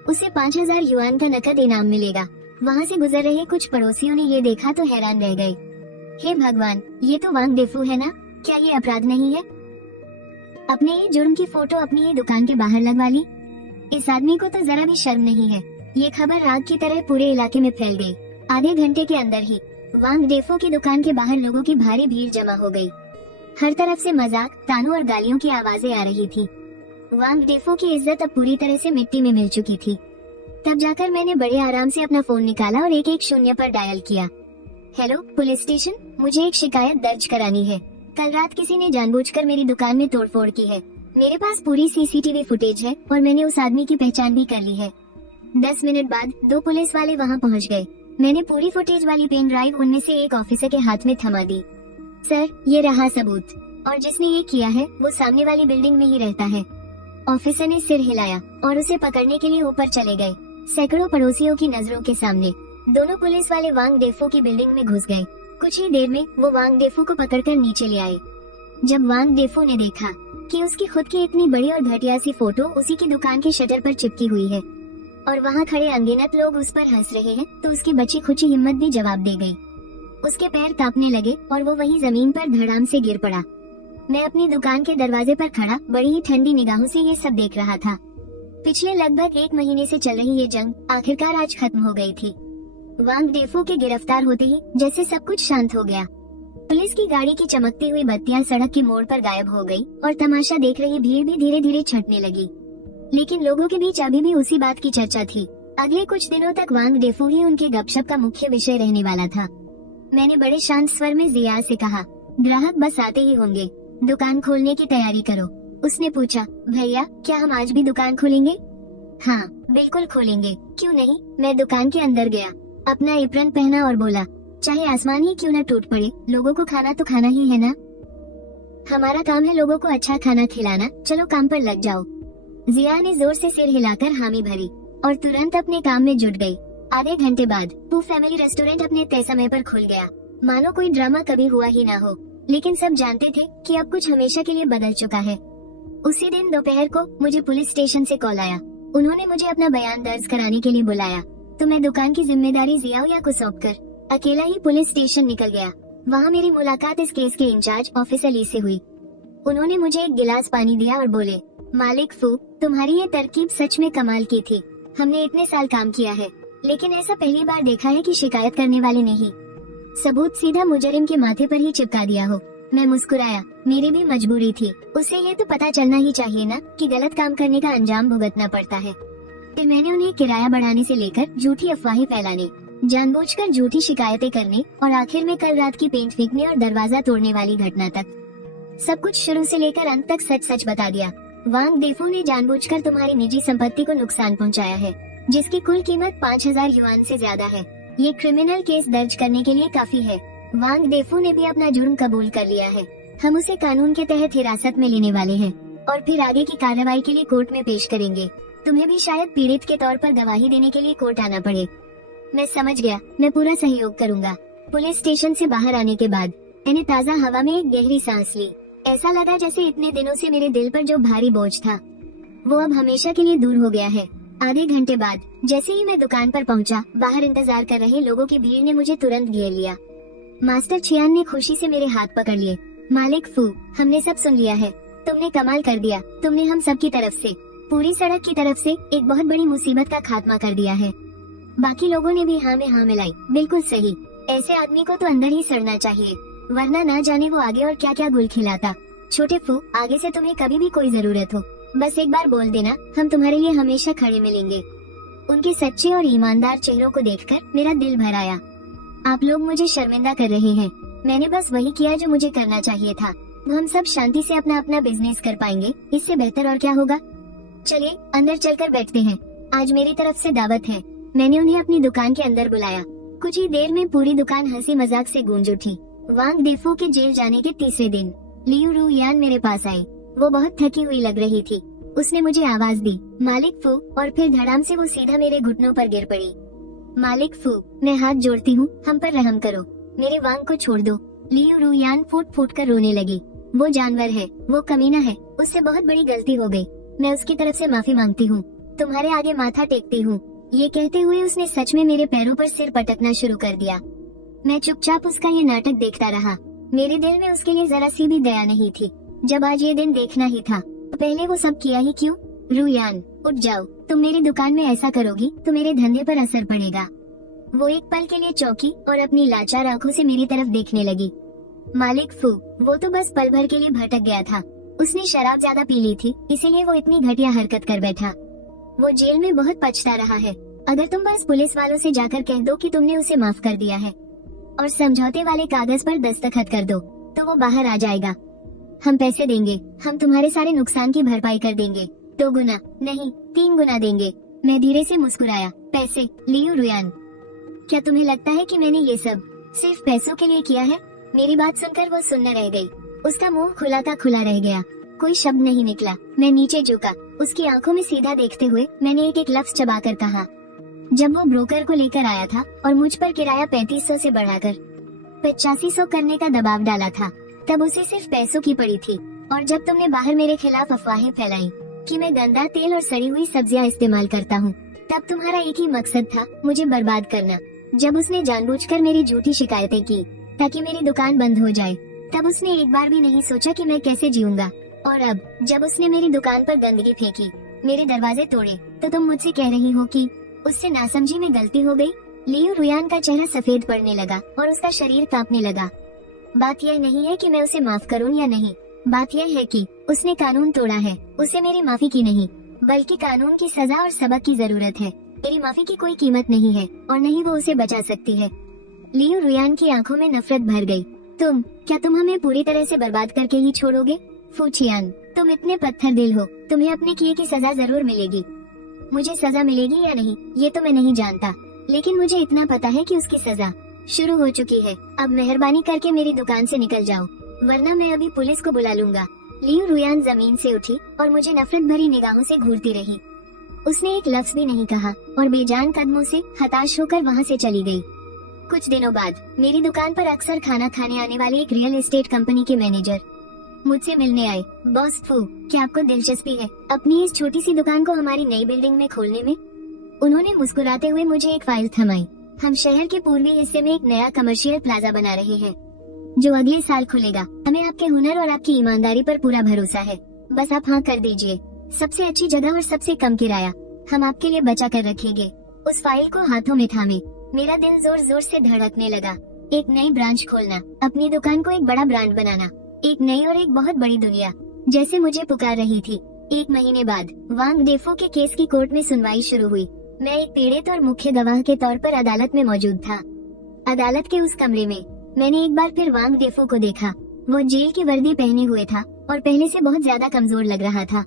उसे 5000 युआन का नकद इनाम मिलेगा। वहाँ से गुजर रहे कुछ पड़ोसियों ने ये देखा तो हैरान रह गए। हे भगवान, ये तो वांग डेफू है ना? क्या ये अपराध नहीं है? अपने ही जुर्म की फोटो अपनी ही दुकान के बाहर लगवा ली। इस आदमी को तो जरा भी शर्म नहीं है। ये खबर आग की तरह पूरे इलाके में फैल गई। आधे घंटे के अंदर ही वांग डेफो की दुकान के बाहर लोगों की भारी भीड़ जमा हो गई। हर तरफ से मजाक, तानों और गालियों की आवाजें आ रही थी। वांग डेफो की इज्जत अब पूरी तरह से मिट्टी में मिल चुकी थी। तब जाकर मैंने बड़े आराम से अपना फोन निकाला और 110 पर डायल किया। हेलो पुलिस स्टेशन, मुझे एक शिकायत दर्ज करानी है। कल रात किसी ने जानबूझकर मेरी दुकान में तोड़फोड़ की है। मेरे पास पूरी सीसीटीवी फुटेज है और मैंने उस आदमी की पहचान भी कर ली है। 10 मिनट बाद 2 पुलिस वाले वहाँ पहुँच गए। मैंने पूरी फुटेज वाली पेन ड्राइव उनमें से एक ऑफिसर के हाथ में थमा दी। सर, ये रहा सबूत, और जिसने ये किया है वो सामने वाली बिल्डिंग में ही रहता है। ऑफिसर ने सिर हिलाया और उसे पकड़ने के लिए ऊपर चले गए। सैकड़ों पड़ोसियों की नजरों के सामने दोनों पुलिस वाले वांग डेफो की बिल्डिंग में घुस गए। कुछ ही देर में वो वांग डेफो को पकड़कर नीचे ले आए। जब वांग डेफो ने देखा कि उसकी खुद की इतनी बड़ी और घटिया सी फोटो उसी की दुकान के शटर पर चिपकी हुई है और वहाँ खड़े अनगिनत लोग उस पर हंस रहे हैं, तो उसकी बची खुची हिम्मत भी जवाब दे गई। उसके पैर कांपने लगे और वो वहीं जमीन पर धड़ाम से गिर पड़ा। मैं अपनी दुकान के दरवाजे पर खड़ा बड़ी ही ठंडी निगाहों से ये सब देख रहा था। पिछले लगभग 1 महीने से चल रही ये जंग आखिरकार आज खत्म हो गई थी। वांग डेफो के गिरफ्तार होते ही जैसे सब कुछ शांत हो गया। पुलिस की गाड़ी की चमकती हुई बत्तियां सड़क के मोड़ पर गायब हो गई और तमाशा देख रही भीड़ भी धीरे धीरे छंटने लगी। लेकिन लोगों के बीच अभी भी उसी बात की चर्चा थी। अगले कुछ दिनों तक वांग डेफो ही उनके गपशप का मुख्य विषय रहने वाला था। मैंने बड़े शांत स्वर में जिया से कहा, ग्राहक बस आते ही होंगे, दुकान खोलने की तैयारी करो। उसने पूछा, भैया क्या हम आज भी दुकान खोलेंगे? हाँ बिल्कुल खोलेंगे, क्यों नहीं। मैं दुकान के अंदर गया, अपना एप्रन पहना और बोला, चाहे आसमान ही क्यों न टूट पड़े, लोगों को खाना तो खाना ही है ना। हमारा काम है लोगों को अच्छा खाना खिलाना, चलो काम पर लग जाओ। जिया ने जोर से सिर हिलाकर हामी भरी और तुरंत अपने काम में जुट गई। आधे घंटे बाद फू फैमिली रेस्टोरेंट अपने तय समय पर खुल गया, मानो कोई ड्रामा कभी हुआ ही ना हो। लेकिन सब जानते थे कि अब कुछ हमेशा के लिए बदल चुका है। उसी दिन दोपहर को मुझे पुलिस स्टेशन से कॉल आया। उन्होंने मुझे अपना बयान दर्ज कराने के लिए बुलाया, तो मैं दुकान की जिम्मेदारी जियाओया को सौंपकर अकेला ही पुलिस स्टेशन निकल गया। वहाँ मेरी मुलाकात इस केस के इंचार्ज ऑफिसर ली से हुई। उन्होंने मुझे एक गिलास पानी दिया और बोले, मालिक फू, तुम्हारी ये तरकीब सच में कमाल की थी। हमने इतने साल काम किया है, लेकिन ऐसा पहली बार देखा है कि शिकायत करने वाले ने ही सबूत सीधा मुजरिम के माथे पर ही चिपका दिया हो। मैं मुस्कुराया, मेरी भी मजबूरी थी। उसे ये तो पता चलना ही चाहिए ना कि गलत काम करने का अंजाम भुगतना पड़ता है। फिर मैंने उन्हें किराया बढ़ाने से लेकर झूठी अफवाहें फैलाने, जानबूझकर झूठी शिकायतें करने और आखिर में कल रात की पेंट फेंकने और दरवाजा तोड़ने वाली घटना तक सब कुछ शुरू से लेकर अंत तक सच सच बता दिया। वांग डेफो ने जानबूझकर तुम्हारी निजी संपत्ति को नुकसान पहुंचाया है, जिसकी कुल कीमत 5000 युआन से ज्यादा है। ये क्रिमिनल केस दर्ज करने के लिए काफी है। वांग डेफो ने भी अपना जुर्म कबूल कर लिया है। हम उसे कानून के तहत हिरासत में लेने वाले हैं और फिर आगे की कार्रवाई के लिए कोर्ट में पेश करेंगे। तुम्हें भी शायद पीड़ित के तौर पर गवाही देने के लिए कोर्ट आना पड़े। मैं समझ गया, मैं पूरा सहयोग करूंगा। पुलिस स्टेशन से बाहर आने के बाद मैंने ताज़ा हवा में एक गहरी सांस ली। ऐसा लगा जैसे इतने दिनों से मेरे दिल पर जो भारी बोझ था वो अब हमेशा के लिए दूर हो गया है। आधे घंटे बाद जैसे ही मैं दुकान पर पहुंचा, बाहर इंतजार कर रहे लोगों की भीड़ ने मुझे तुरंत घेर लिया। मास्टर चियान ने खुशी से मेरे हाथ पकड़ लिए। मालिक फू, हमने सब सुन लिया है। तुमने कमाल कर दिया। तुमने हम सब की तरफ से, पूरी सड़क की तरफ से एक बहुत बड़ी मुसीबत का खात्मा कर दिया है। बाकी लोगों ने भी हाँ में हाँ मिलाई। बिल्कुल सही, ऐसे आदमी को तो अंदर ही सड़ना चाहिए, वरना ना जाने वो आगे और क्या क्या गुल खिलाता। छोटे फू, आगे से तुम्हें कभी भी कोई जरूरत हो, बस एक बार बोल देना, हम तुम्हारे लिए हमेशा खड़े मिलेंगे। उनके सच्चे और ईमानदार चेहरों को देखकर मेरा दिल भर आया। आप लोग मुझे शर्मिंदा कर रहे हैं। मैंने बस वही किया जो मुझे करना चाहिए था। हम सब शांति से अपना अपना बिजनेस कर पाएंगे, इससे बेहतर और क्या होगा। चलिए अंदर चलकर बैठते हैं, आज मेरी तरफ से दावत है। मैंने उन्हें अपनी दुकान के अंदर बुलाया। कुछ ही देर में पूरी दुकान हंसी मजाक से गूंज उठी। वांग डेफो के जेल जाने के तीसरे दिन लियू रू यान मेरे पास आई। वो बहुत थकी हुई लग रही थी। उसने मुझे आवाज दी, मालिक फू, और फिर धड़ाम से वो सीधा मेरे घुटनों पर गिर पड़ी। मालिक फू, मैं हाथ जोड़ती हूँ, हम पर रहम करो, मेरे वांग को छोड़ दो। लियू रुयान फूट फूट कर रोने लगी। वो जानवर है, वो कमीना है, उससे बहुत बड़ी गलती हो गई, मैं उसकी तरफ से माफी मांगती हूँ, तुम्हारे आगे माथा टेकती हूँ। ये कहते हुए उसने सच में मेरे पैरों पर सिर पटकना शुरू कर दिया। मैं चुपचाप उसका ये नाटक देखता रहा। मेरे दिल में उसके लिए जरा सी भी दया नहीं थी। जब आज ये दिन देखना ही था, पहले वो सब किया ही क्यों? रुयान, उठ जाओ, तुम मेरी दुकान में ऐसा करोगी तो मेरे धंधे पर असर पड़ेगा। वो एक पल के लिए चौंकी और अपनी लाचार आंखों से मेरी तरफ देखने लगी। मालिक फू, वो तो बस पल भर के लिए भटक गया था, उसने शराब ज्यादा पी ली थी, इसीलिए वो इतनी घटिया हरकत कर बैठा। वो जेल में बहुत पछता रहा है। अगर तुम बस पुलिस वालों से जाकर कह दो कि तुमने उसे माफ कर दिया है और समझौते वाले कागज पर दस्तखत कर दो, तो वो बाहर आ जाएगा। हम पैसे देंगे, हम तुम्हारे सारे नुकसान की भरपाई कर देंगे, 2 गुना नहीं 3 गुना देंगे। मैं धीरे से मुस्कुराया। पैसे? लियू रुयान, क्या तुम्हें लगता है कि मैंने ये सब सिर्फ पैसों के लिए किया है? मेरी बात सुनकर वो सुन्न रह गई। उसका मुंह खुला का खुला रह गया, कोई शब्द नहीं निकला। मैं नीचे झुका, उसकी आंखों में सीधा देखते हुए मैंने एक एक लफ्ज चबाकर कहा, जब वो ब्रोकर को लेकर आया था और मुझ पर किराया 3500 से बढ़ाकर 8500 करने का दबाव डाला था, तब उसे सिर्फ पैसों की पड़ी थी। और जब तुमने बाहर मेरे खिलाफ अफवाहें फैलाई कि मैं गंदा तेल और सड़ी हुई सब्जियां इस्तेमाल करता हूँ, तब तुम्हारा एक ही मकसद था, मुझे बर्बाद करना। जब उसने जानबूझकर मेरी झूठी शिकायतें की ताकि मेरी दुकान बंद हो जाए, तब उसने एक बार भी नहीं सोचा कि मैं कैसे जीऊंगा। और अब जब उसने मेरी दुकान पर गंदगी फेंकी, मेरे दरवाजे तोड़े, तो तुम मुझसे कह रही हो कि उससे नासमझी में गलती हो गई। लियू रुयान का चेहरा सफेद पड़ने लगा और उसका शरीर कांपने लगा। बात यह नहीं है कि मैं उसे माफ करूं या नहीं, बात यह है कि उसने कानून तोड़ा है। उसे मेरी माफी की नहीं, बल्कि कानून की सजा और सबक की जरूरत है। मेरी माफी की कोई कीमत नहीं है और नहीं वो उसे बचा सकती है। लियू रुयान की आंखों में नफरत भर गई। क्या तुम हमें पूरी तरह से बर्बाद करके ही छोड़ोगे? फूचियान, तुम इतने पत्थर दिल हो, तुम्हें अपने किए की सजा जरूर मिलेगी। मुझे सजा मिलेगी या नहीं ये तो मैं नहीं जानता, लेकिन मुझे इतना पता है कि उसकी सजा शुरू हो चुकी है। अब मेहरबानी करके मेरी दुकान से निकल जाओ, वरना मैं अभी पुलिस को बुला लूंगा। लियू रुयान जमीन से उठी और मुझे नफरत भरी निगाहों से घूरती रही। उसने एक लफ्ज भी नहीं कहा और बेजान कदमों से हताश होकर वहाँ से चली गई। कुछ दिनों बाद मेरी दुकान पर अक्सर खाना खाने आने वाले एक रियल एस्टेट कंपनी के मैनेजर मुझसे मिलने आए। बॉस फू, क्या आपको दिलचस्पी है अपनी इस छोटी सी दुकान को हमारी नई बिल्डिंग में खोलने में? उन्होंने मुस्कुराते हुए मुझे एक फाइल थमाई। हम शहर के पूर्वी हिस्से में एक नया कमर्शियल प्लाजा बना रहे हैं जो अगले साल खुलेगा। हमें आपके हुनर और आपकी ईमानदारी पर पूरा भरोसा है, बस आप हाँ कर दीजिए। सबसे अच्छी जगह और सबसे कम किराया हम आपके लिए बचा कर रखेंगे। उस फाइल को हाथों में थामे मेरा दिल जोर जोर से धड़कने लगा। एक नई ब्रांच खोलना, अपनी दुकान को एक बड़ा ब्रांड बनाना, एक नई और एक बहुत बड़ी दुनिया जैसे मुझे पुकार रही थी। 1 महीने बाद वांग डेफो के केस की कोर्ट में सुनवाई शुरू हुई। मैं एक पीड़ित और मुख्य गवाह के तौर पर अदालत में मौजूद था। अदालत के उस कमरे में मैंने एक बार फिर वांग डेफो को देखा। वो जेल की वर्दी पहने हुए था और पहले से बहुत ज्यादा कमजोर लग रहा था।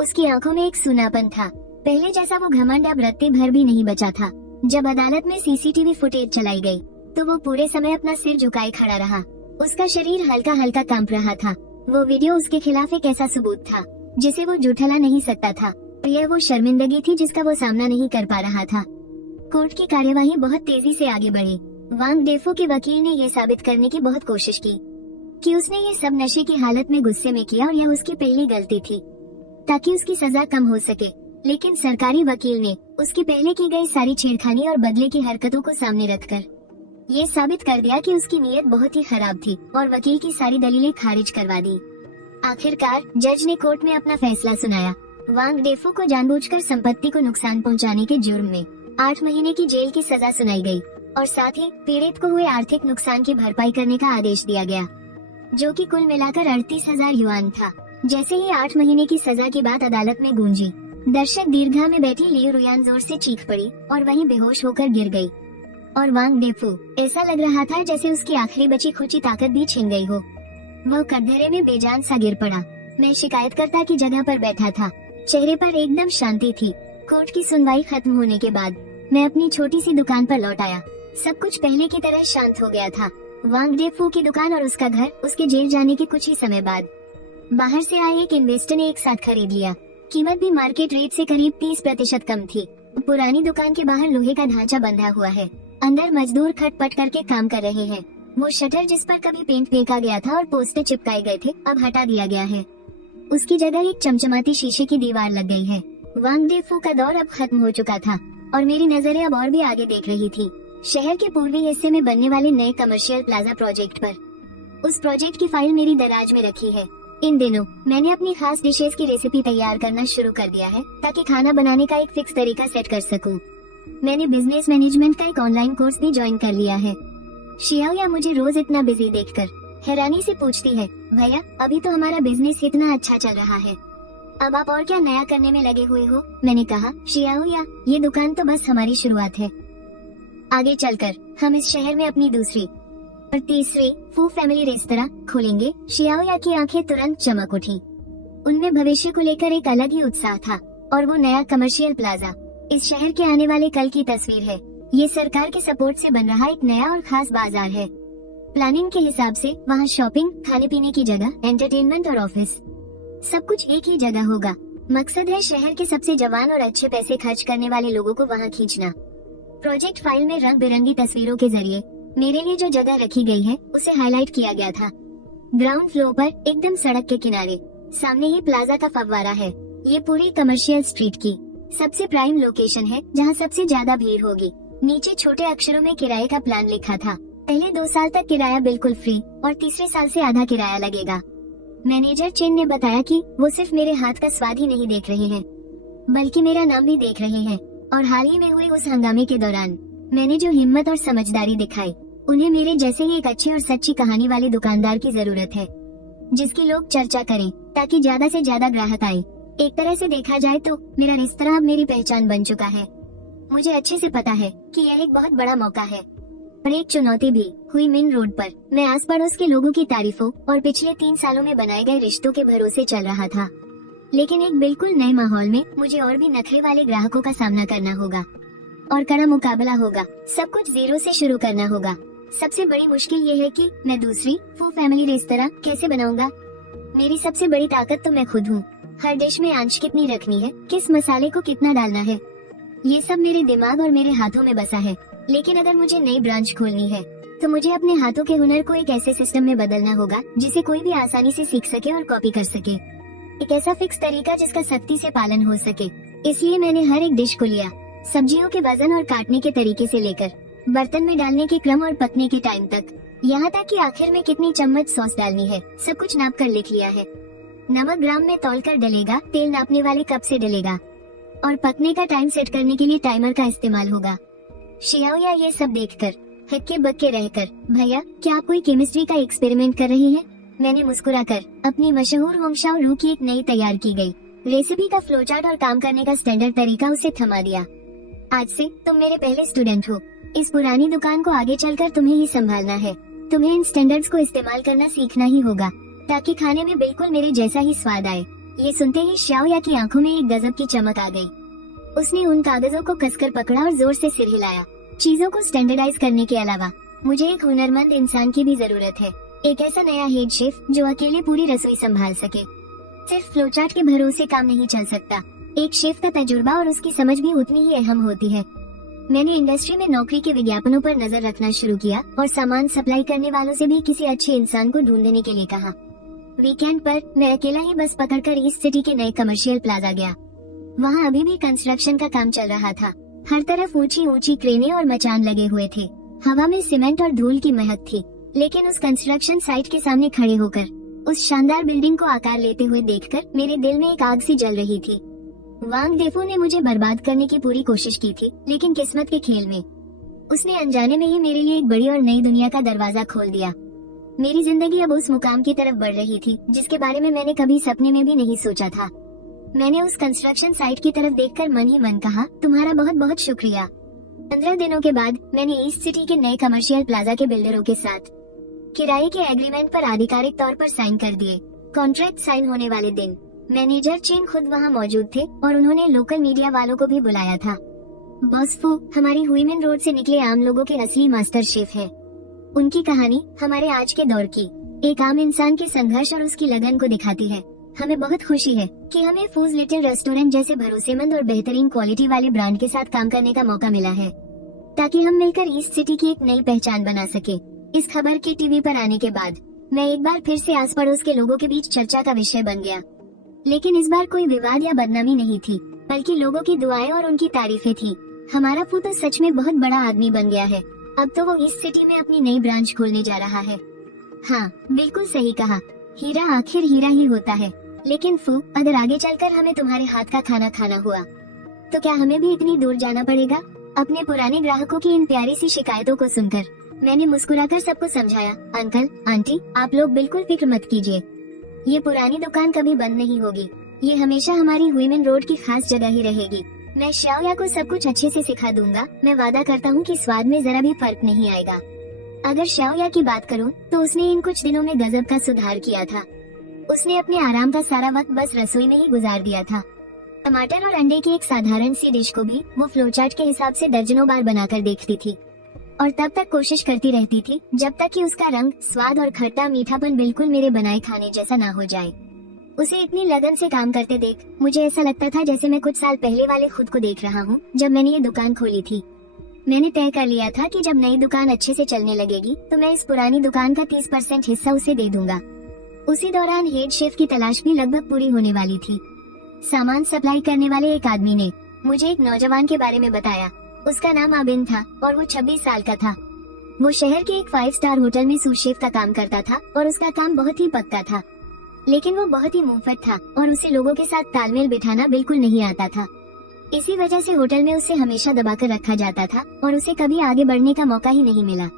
उसकी आंखों में एक सूनापन था, पहले जैसा वो घमंड अब रत्ती भर भी नहीं बचा था। जब अदालत में सीसीटीवी फुटेज चलाई गई, तो वो पूरे समय अपना सिर झुकाए खड़ा रहा। उसका शरीर हल्का हल्का कांप रहा था। वो वीडियो उसके खिलाफ एक ऐसा सबूत था जिसे वो झूठला नहीं सकता था। यह वो शर्मिंदगी थी जिसका वो सामना नहीं कर पा रहा था। कोर्ट की कार्यवाही बहुत तेजी से आगे बढ़ी। वांग डेफो के वकील ने यह साबित करने की बहुत कोशिश की कि उसने ये सब नशे की हालत में गुस्से में किया और यह उसकी पहली गलती थी ताकि उसकी सजा कम हो सके। लेकिन सरकारी वकील ने उसकी पहले की गई सारी छेड़खानी और बदले की हरकतों को सामने रखकर ये साबित कर दिया कि उसकी नीयत बहुत ही खराब थी और वकील की सारी दलीलें खारिज करवा दी। आखिरकार जज ने कोर्ट में अपना फैसला सुनाया। वांग डेफो को जानबूझकर संपत्ति को नुकसान पहुंचाने के जुर्म में 8 महीने की जेल की सजा सुनाई गई और साथ ही पीड़ित को हुए आर्थिक नुकसान की भरपाई करने का आदेश दिया गया, जो कि कुल मिलाकर 38,000 युआन था। जैसे ही 8 महीने की सजा की बात अदालत में गूंजी, दर्शक दीर्घा में बैठी लियू रुयान जोर से चीख पड़ी और वहीं बेहोश होकर गिर गई। और वांग डेफो, ऐसा लग रहा था जैसे उसकी आखिरी बची खुची ताकत भी छिन गई हो। वह कटघरे में बेजान सा गिर पड़ा। मैं शिकायतकर्ता की जगह पर बैठा था, चेहरे पर एकदम शांति थी। कोर्ट की सुनवाई खत्म होने के बाद मैं अपनी छोटी सी दुकान पर लौट आया। सब कुछ पहले की तरह शांत हो गया था। वांग डेफो की दुकान और उसका घर उसके जेल जाने के कुछ ही समय बाद बाहर से आए एक इन्वेस्टर ने एक साथ खरीद लिया। कीमत भी मार्केट रेट से करीब 30% कम थी। पुरानी दुकान के बाहर लोहे का ढांचा बंधा हुआ है। अंदर मजदूर खटपट करके काम कर रहे हैं। वो शटर जिस पर कभी पेंट फेंका गया था और पोस्टर चिपकाए गए थे, अब हटा दिया गया है। उसकी जगह एक चमचमाती शीशे की दीवार लग गई है। वांग डेफो का दौर अब खत्म हो चुका था और मेरी नजरें अब और भी आगे देख रही थी, शहर के पूर्वी हिस्से में बनने वाले नए कमर्शियल प्लाजा प्रोजेक्ट पर। उस प्रोजेक्ट की फाइल मेरी दराज में रखी है। इन दिनों मैंने अपनी खास डिशेस की रेसिपी तैयार करना शुरू कर दिया है ताकि खाना बनाने का एक फिक्स तरीका सेट कर सकूं। मैंने बिजनेस मैनेजमेंट का एक ऑनलाइन कोर्स भी ज्वाइन कर लिया है। शियाओया मुझे रोज इतना बिजी देखकर हैरानी से पूछती है, भैया अभी तो हमारा बिजनेस इतना अच्छा चल रहा है, अब आप और क्या नया करने में लगे हुए हो? मैंने कहा, शियाओया ये दुकान तो बस हमारी शुरुआत है। आगे चलकर हम इस शहर में अपनी दूसरी और तीसरी फू फैमिली रेस्तरां खोलेंगे। शियाओया की आंखें तुरंत चमक उठी। उनमें भविष्य को लेकर एक अलग ही उत्साह था और वो नया कमर्शियल प्लाजा इस शहर के आने वाले कल की तस्वीर है। ये सरकार के सपोर्ट से बन रहा एक नया और खास बाजार है। प्लानिंग के हिसाब से वहाँ शॉपिंग, खाने पीने की जगह, एंटरटेनमेंट और ऑफिस सब कुछ एक ही जगह होगा। मकसद है शहर के सबसे जवान और अच्छे पैसे खर्च करने वाले लोगों को वहाँ खींचना। प्रोजेक्ट फाइल में रंग बिरंगी तस्वीरों के जरिए मेरे लिए जो जगह रखी गई है उसे हाईलाइट किया गया था। ग्राउंड फ्लोर पर एकदम सड़क के किनारे सामने ही प्लाजा का फव्वारा है। ये पूरी कमर्शियल स्ट्रीट की सबसे प्राइम लोकेशन है जहाँ सबसे ज्यादा भीड़ होगी। नीचे छोटे अक्षरों में किराए का प्लान लिखा था। पहले 2 साल तक किराया बिल्कुल फ्री और तीसरे साल से आधा किराया लगेगा। मैनेजर चेन ने बताया कि वो सिर्फ मेरे हाथ का स्वाद ही नहीं देख रहे हैं बल्कि मेरा नाम भी देख रहे हैं। और हाल ही में हुए उस हंगामे के दौरान मैंने जो हिम्मत और समझदारी दिखाई, उन्हें मेरे जैसे ही एक अच्छी और सच्ची कहानी वाले दुकानदार की जरूरत है जिसकी लोग चर्चा करें ताकि ज्यादा से ज्यादा ग्राहक आए। एक तरह से देखा जाए तो मेरा रेस्तरां अब मेरी पहचान बन चुका है। मुझे अच्छे से पता है कि यह एक बहुत बड़ा मौका है और एक चुनौती भी। हुई मिन रोड पर मैं आस पड़ोस के लोगों की तारीफों और पिछले 3 सालों में बनाए गए रिश्तों के भरोसे चल रहा था, लेकिन एक बिल्कुल नए माहौल में मुझे और भी नखरे वाले ग्राहकों का सामना करना होगा और कड़ा मुकाबला होगा। सब कुछ जीरो से शुरू करना होगा। सबसे बड़ी मुश्किल ये है कि मैं दूसरी फू फैमिली रेस्तरां कैसे बनाऊंगा। मेरी सबसे बड़ी ताकत तो मैं खुद हूँ। हर डिश में आंच कितनी रखनी है, किस मसाले को कितना डालना है, ये सब मेरे दिमाग और मेरे हाथों में बसा है। लेकिन अगर मुझे नई ब्रांच खोलनी है तो मुझे अपने हाथों के हुनर को एक ऐसे सिस्टम में बदलना होगा जिसे कोई भी आसानी से सीख सके और कॉपी कर सके। एक ऐसा फिक्स तरीका जिसका सख्ती से पालन हो सके। इसलिए मैंने हर एक डिश को लिया, सब्जियों के वजन और काटने के तरीके से लेकर बर्तन में डालने के क्रम और पकने के टाइम तक, यहाँ तक कि आखिर में कितनी चम्मच सॉस डालनी है, सब कुछ नाप कर लिख लिया है। नमक ग्राम में तौल कर डलेगा, तेल नापने वाले कप से डलेगा और पकने का टाइम सेट करने के लिए टाइमर का इस्तेमाल होगा। शियाओया ये सब देखकर हक्के बक्के रहकर, भैया क्या आप कोई केमिस्ट्री का एक्सपेरिमेंट कर रही हैं? मैंने मुस्कुराकर अपनी मशहूर होंगशाओ रू की एक नई तैयार की गई रेसिपी का फ्लोचार्ट और काम करने का स्टैंडर्ड तरीका उसे थमा दिया। आज से तुम मेरे पहले स्टूडेंट हो। इस पुरानी दुकान को आगे चलकर तुम्हें ही संभालना है। तुम्हें इन स्टैंडर्ड्स को इस्तेमाल करना सीखना ही होगा ताकि खाने में बिल्कुल मेरे जैसा ही स्वाद आए। ये सुनते ही शियाओया की आंखों में एक गजब की चमक आ गई। उसने उन कागजों को कसकर पकड़ा और जोर से सिर हिलाया। चीजों को स्टैंडर्डाइज करने के अलावा मुझे एक हुनरमंद इंसान की भी जरूरत है। एक ऐसा नया हेड शेफ जो अकेले पूरी रसोई संभाल सके। सिर्फ फ्लोचार्ट के भरोसे काम नहीं चल सकता। एक शेफ का तजुर्बा और उसकी समझ भी उतनी ही अहम होती है। मैंने इंडस्ट्री में नौकरी के विज्ञापनों पर नजर रखना शुरू किया और सामान सप्लाई करने वालों से भी किसी अच्छे इंसान को ढूंढने के लिए कहा। वीकेंड पर मैं अकेला ही बस पकड़कर ईस्ट सिटी के नए कमर्शियल प्लाजा गया। वहाँ अभी भी कंस्ट्रक्शन का काम चल रहा था। हर तरफ ऊंची ऊंची क्रेनें और मचान लगे हुए थे। हवा में सीमेंट और धूल की महक थी, लेकिन उस कंस्ट्रक्शन साइट के सामने खड़े होकर उस शानदार बिल्डिंग को आकार लेते हुए देखकर मेरे दिल में एक आग सी जल रही थी। वांग डेफो ने मुझे बर्बाद करने की पूरी कोशिश की थी, लेकिन किस्मत के खेल में उसने अनजाने में ही मेरे लिए एक बड़ी और नई दुनिया का दरवाजा खोल दिया। मेरी जिंदगी अब उस मुकाम की तरफ बढ़ रही थी जिसके बारे में मैंने कभी सपने में भी नहीं सोचा था। मैंने उस कंस्ट्रक्शन साइट की तरफ देखकर मन ही मन कहा, तुम्हारा बहुत बहुत शुक्रिया। 15 दिनों के बाद मैंने ईस्ट सिटी के नए कमर्शियल प्लाजा के बिल्डरों के साथ किराए के एग्रीमेंट पर आधिकारिक तौर पर साइन कर दिए। कॉन्ट्रैक्ट साइन होने वाले दिन मैनेजर चेन खुद वहाँ मौजूद थे और उन्होंने लोकल मीडिया वालों को भी बुलाया था। बॉस फू हमारी हुईमिन रोड से निकले आम लोगों के असली मास्टर शेफ है। उनकी कहानी हमारे आज के दौर की एक आम इंसान के संघर्ष और उसकी लगन को दिखाती है। हमें बहुत खुशी है कि हमें फूज लिटिल रेस्टोरेंट जैसे भरोसेमंद और बेहतरीन क्वालिटी वाले ब्रांड के साथ काम करने का मौका मिला है, ताकि हम मिलकर ईस्ट सिटी की एक नई पहचान बना सके। इस खबर के टीवी पर आने के बाद मैं एक बार फिर से आस पड़ोस के लोगों के बीच चर्चा का विषय बन गया। लेकिन इस बार कोई विवाद या बदनामी नहीं थी, बल्कि लोगों की दुआएं और उनकी तारीफें थी। हमारा फू तो सच में बहुत बड़ा आदमी बन गया है। अब तो वो ईस्ट सिटी में अपनी नई ब्रांच खोलने जा रहा है। हाँ, बिल्कुल सही कहा। हीरा आखिर हीरा ही होता है। लेकिन फू, अगर आगे चलकर हमें तुम्हारे हाथ का खाना खाना हुआ, तो क्या हमें भी इतनी दूर जाना पड़ेगा? अपने पुराने ग्राहकों की इन प्यारी सी शिकायतों को सुनकर मैंने मुस्कुराकर सबको समझाया, अंकल आंटी, आप लोग बिल्कुल फिक्र मत कीजिए। ये पुरानी दुकान कभी बंद नहीं होगी। ये हमेशा हमारी हुईमेन रोड की खास जगह ही रहेगी। मैं श्याओया को सब कुछ अच्छे से सिखा दूंगा। मैं वादा करता हूँ कि स्वाद में जरा भी फर्क नहीं आएगा। अगर श्याओया की बात करूँ तो उसने इन कुछ दिनों में गजब का सुधार किया था। उसने अपने आराम का सारा वक्त बस रसोई में ही गुजार दिया था। टमाटर और अंडे की एक साधारण सी डिश को भी वो फ्लोचार्ट के हिसाब से दर्जनों बार बनाकर देखती थी, और तब तक कोशिश करती रहती थी जब तक कि उसका रंग, स्वाद और खट्टा मीठापन बिल्कुल मेरे बनाए खाने जैसा ना हो जाए। उसे इतनी लगन से काम करते देख मुझे ऐसा लगता था जैसे मैं कुछ साल पहले वाले खुद को देख रहा हूँ, जब मैंने ये दुकान खोली थी। मैंने तय कर लिया था कि जब नई दुकान अच्छे से चलने लगेगी तो मैं इस पुरानी दुकान का 30% हिस्सा उसे दे दूंगा। उसी दौरान हेड शेफ की तलाश भी लगभग पूरी होने वाली थी। सामान सप्लाई करने वाले एक आदमी ने मुझे एक नौजवान के बारे में बताया। उसका नाम अबिन था और वो 26 साल का था। वो शहर के एक 5 स्टार होटल में सूट शेफ का काम करता था और उसका काम बहुत ही पक्का था। लेकिन वो बहुत ही मुंहफट था और उसे लोगों के साथ तालमेल बिठाना बिल्कुल नहीं आता था। इसी वजह से होटल में उसे हमेशा दबाकर रखा जाता था और उसे कभी आगे बढ़ने का मौका ही नहीं मिला।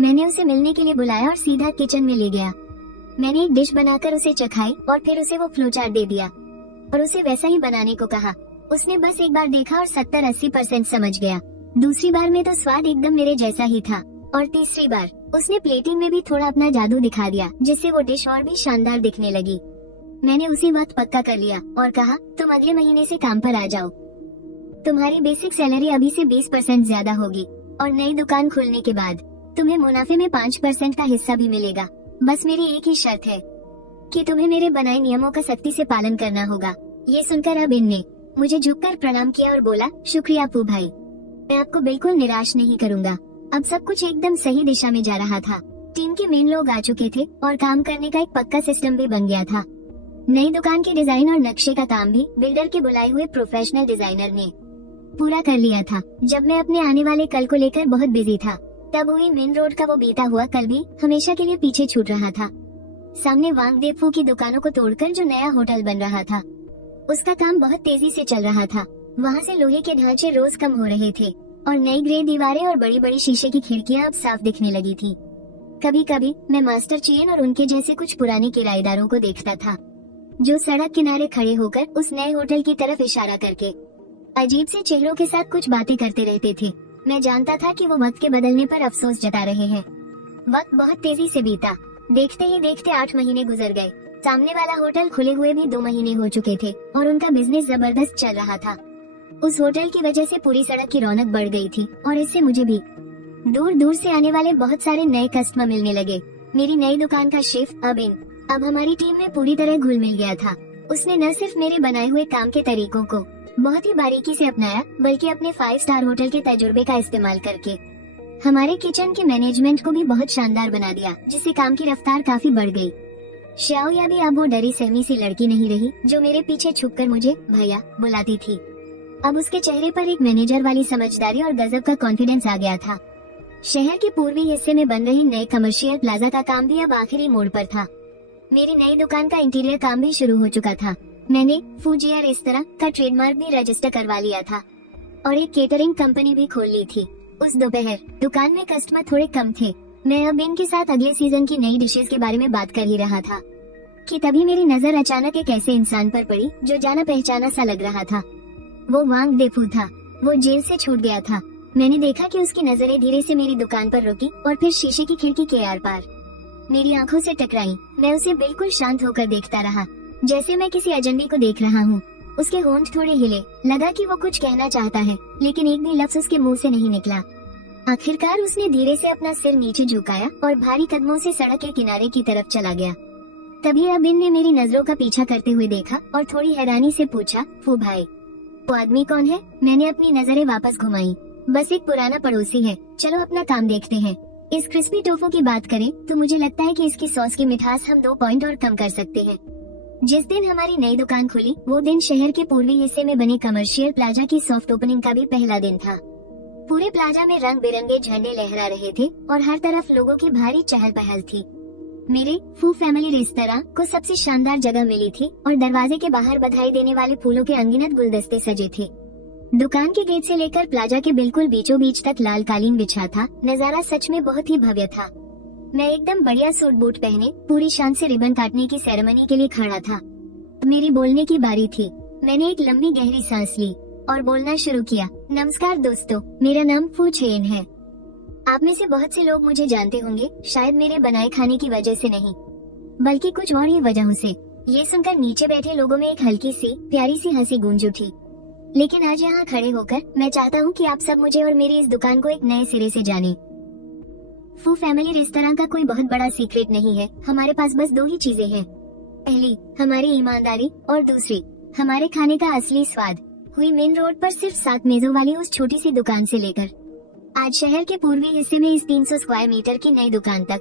मैंने उसे मिलने के लिए बुलाया और सीधा किचन में ले गया। मैंने एक डिश बनाकर उसे चखाई और फिर उसे वो फ्लोचार्ट दे दिया और उसे वैसा ही बनाने को कहा। उसने बस एक बार देखा और 70-80% समझ गया। दूसरी बार में तो स्वाद एकदम मेरे जैसा ही था, और तीसरी बार उसने प्लेटिंग में भी थोड़ा अपना जादू दिखा दिया, जिससे वो डिश और भी शानदार दिखने लगी। मैंने उसी वक्त पक्का कर लिया और कहा, तुम अगले महीने से काम पर आ जाओ। तुम्हारी बेसिक सैलरी अभी से 20% ज्यादा होगी और नई दुकान खोलने के बाद तुम्हें मुनाफे में 5% का हिस्सा भी मिलेगा। बस मेरी एक ही शर्त है कि तुम्हें मेरे बनाए नियमों का सख्ती से पालन करना होगा। ये सुनकर अबिन ने मुझे झुककर प्रणाम किया और बोला, शुक्रिया पू भाई, मैं आपको बिल्कुल निराश नहीं करूँगा। अब सब कुछ एकदम सही दिशा में जा रहा था। टीम के मेन लोग आ चुके थे और काम करने का एक पक्का सिस्टम भी बन गया था। नई दुकान के डिजाइन और नक्शे का काम भी बिल्डर के बुलाए हुए प्रोफेशनल डिजाइनर ने पूरा कर लिया था। जब मैं अपने आने वाले कल को लेकर बहुत बिजी था, तब हुई मेन रोड का वो बीता हुआ कल भी हमेशा के लिए पीछे छूट रहा था। सामने वांगदेफू की दुकानों को तोड़कर जो नया होटल बन रहा था, उसका काम बहुत तेजी से चल रहा था। वहाँ से लोहे के ढांचे रोज कम हो रहे थे और नई ग्रे दीवारें और बड़ी बड़ी शीशे की खिड़कियाँ अब साफ दिखने लगी थी। कभी कभी मैं मास्टर चेन और उनके जैसे कुछ पुराने किराएदारों को देखता था, जो सड़क किनारे खड़े होकर उस नए होटल की तरफ इशारा करके अजीब से चेहरों के साथ कुछ बातें करते रहते थे। मैं जानता था कि वो वक्त के बदलने पर अफसोस जता रहे हैं। वक्त बहुत तेजी से बीता। देखते ही देखते 8 महीने गुजर गए। सामने वाला होटल खुले हुए भी 2 महीने हो चुके थे और उनका बिजनेस जबरदस्त चल रहा था। उस होटल की वजह से पूरी सड़क की रौनक बढ़ गई थी और इससे मुझे भी दूर दूर से आने वाले बहुत सारे नए कस्टमर मिलने लगे। मेरी नई दुकान का शेफ अबिन अब हमारी टीम में पूरी तरह घुल मिल गया था। उसने न सिर्फ मेरे बनाए हुए काम के तरीकों को बहुत ही बारीकी से अपनाया, बल्कि अपने 5 स्टार होटल के तजुर्बे का इस्तेमाल करके हमारे किचन के मैनेजमेंट को भी बहुत शानदार बना दिया, जिससे काम की रफ्तार काफी बढ़ गई। श्याओया भी अब वो डरी सहमी सी लड़की नहीं रही जो मेरे पीछे छुपकर मुझे भैया बुलाती थी। अब उसके चेहरे पर एक मैनेजर वाली समझदारी और गजब का कॉन्फिडेंस आ गया था। शहर के पूर्वी हिस्से में बन रही नए कमर्शियल प्लाजा का काम भी अब आखिरी मोड़ पर था। मेरी नई दुकान का इंटीरियर काम भी शुरू हो चुका था। मैंने फूजिया रेस्तरां का ट्रेडमार्क भी रजिस्टर करवा लिया था और एक केटरिंग कंपनी भी खोल ली थी। उस दोपहर दुकान में कस्टमर थोड़े कम थे। मैं अब इनके साथ अगले सीजन की नई डिशेस के बारे में बात कर ही रहा था कि तभी मेरी नजर अचानक एक ऐसे इंसान पर पड़ी जो जाना पहचाना सा लग रहा था। वो वांगदेफू था। वो जेल से छूट गया था। मैंने देखा कि उसकी नजरें धीरे से मेरी दुकान पर रुकी और फिर शीशे की खिड़की के आर पार मेरी आंखों से टकराई। मैं उसे बिल्कुल शांत होकर देखता रहा, जैसे मैं किसी अजनबी को देख रहा हूँ। उसके होंठ थोड़े हिले। लगा कि वो कुछ कहना चाहता है, लेकिन एक भी लफ्ज उसके मुंह से नहीं निकला। आखिरकार उसने धीरे से अपना सिर नीचे झुकाया और भारी कदमों से सड़क के किनारे की तरफ चला गया। तभी अबिन ने मेरी नजरों का पीछा करते हुए देखा और थोड़ी हैरानी से पूछा, फू भाई वो आदमी कौन है? मैंने अपनी नजरें वापस घुमाई। बस एक पुराना पड़ोसी है, चलो अपना काम देखते हैं। इस क्रिस्पी टोफू की बात करें तो मुझे लगता है कि इसकी सॉस की मिठास हम 2 पॉइंट और कम कर सकते हैं। जिस दिन हमारी नई दुकान खुली वो दिन शहर के पूर्वी हिस्से में बने कमर्शियल प्लाजा की सॉफ्ट ओपनिंग का भी पहला दिन था। पूरे प्लाजा में रंग बिरंगे झंडे लहरा रहे थे और हर तरफ लोगों की भारी चहल पहल थी। मेरे फू फैमिली रेस्तरां को सबसे शानदार जगह मिली थी और दरवाजे के बाहर बधाई देने वाले फूलों के अनगिनत गुलदस्ते सजे थे। दुकान के गेट से लेकर प्लाजा के बिल्कुल बीचों बीच तक लाल कालीन बिछा था। नजारा सच में बहुत ही भव्य था। मैं एकदम बढ़िया सूट बूट पहने पूरी शान से रिबन काटने की सेरेमनी के लिए खड़ा था। मेरी बोलने की बारी थी। मैंने एक लंबी गहरी सांस ली और बोलना शुरू किया। नमस्कार दोस्तों, मेरा नाम फू चेन है। आप में से बहुत से लोग मुझे जानते होंगे, शायद मेरे बनाए खाने की वजह से नहीं बल्कि कुछ और ही वजहों से। ये सुनकर नीचे बैठे लोगों में एक हल्की सी प्यारी सी हंसी गूंज उठी। लेकिन आज यहाँ खड़े होकर मैं चाहता हूँ कि आप सब मुझे और मेरी इस दुकान को एक नए सिरे से जानें। फू फैमिली रेस्तरां का कोई बहुत बड़ा सीक्रेट नहीं है। हमारे पास बस 2 ही चीजें हैं। पहली हमारी ईमानदारी और दूसरी हमारे खाने का असली स्वाद। हुई मेन रोड पर सिर्फ 7 मेजों वाली उस छोटी सी दुकान से लेकर आज शहर के पूर्वी हिस्से में इस 300 स्क्वायर मीटर की नई दुकान तक,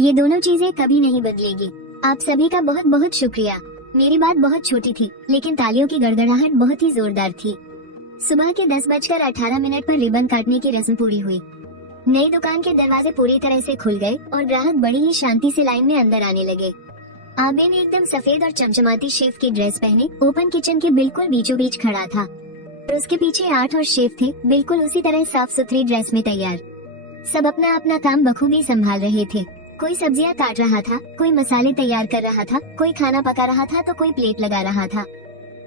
ये दोनों चीजें कभी नहीं बदलेगी। आप सभी का बहुत बहुत शुक्रिया। मेरी बात बहुत छोटी थी लेकिन तालियों की गड़गड़ाहट बहुत ही जोरदार थी। सुबह के 10:18 पर रिबन काटने की रस्म पूरी हुई। नई दुकान के दरवाजे पूरी तरह से खुल गए और ग्राहक बड़ी ही शांति से लाइन में अंदर आने लगे। आबिन एकदम सफेद और चमचमाती शेफ की ड्रेस पहने ओपन किचन के बिल्कुल बीचों बीच खड़ा था और उसके पीछे 8 और शेफ थे, बिल्कुल उसी तरह साफ सुथरी ड्रेस में तैयार। सब अपना अपना काम बखूबी संभाल रहे थे। कोई सब्जियां काट रहा था, कोई मसाले तैयार कर रहा था, कोई खाना पका रहा था तो कोई प्लेट लगा रहा था।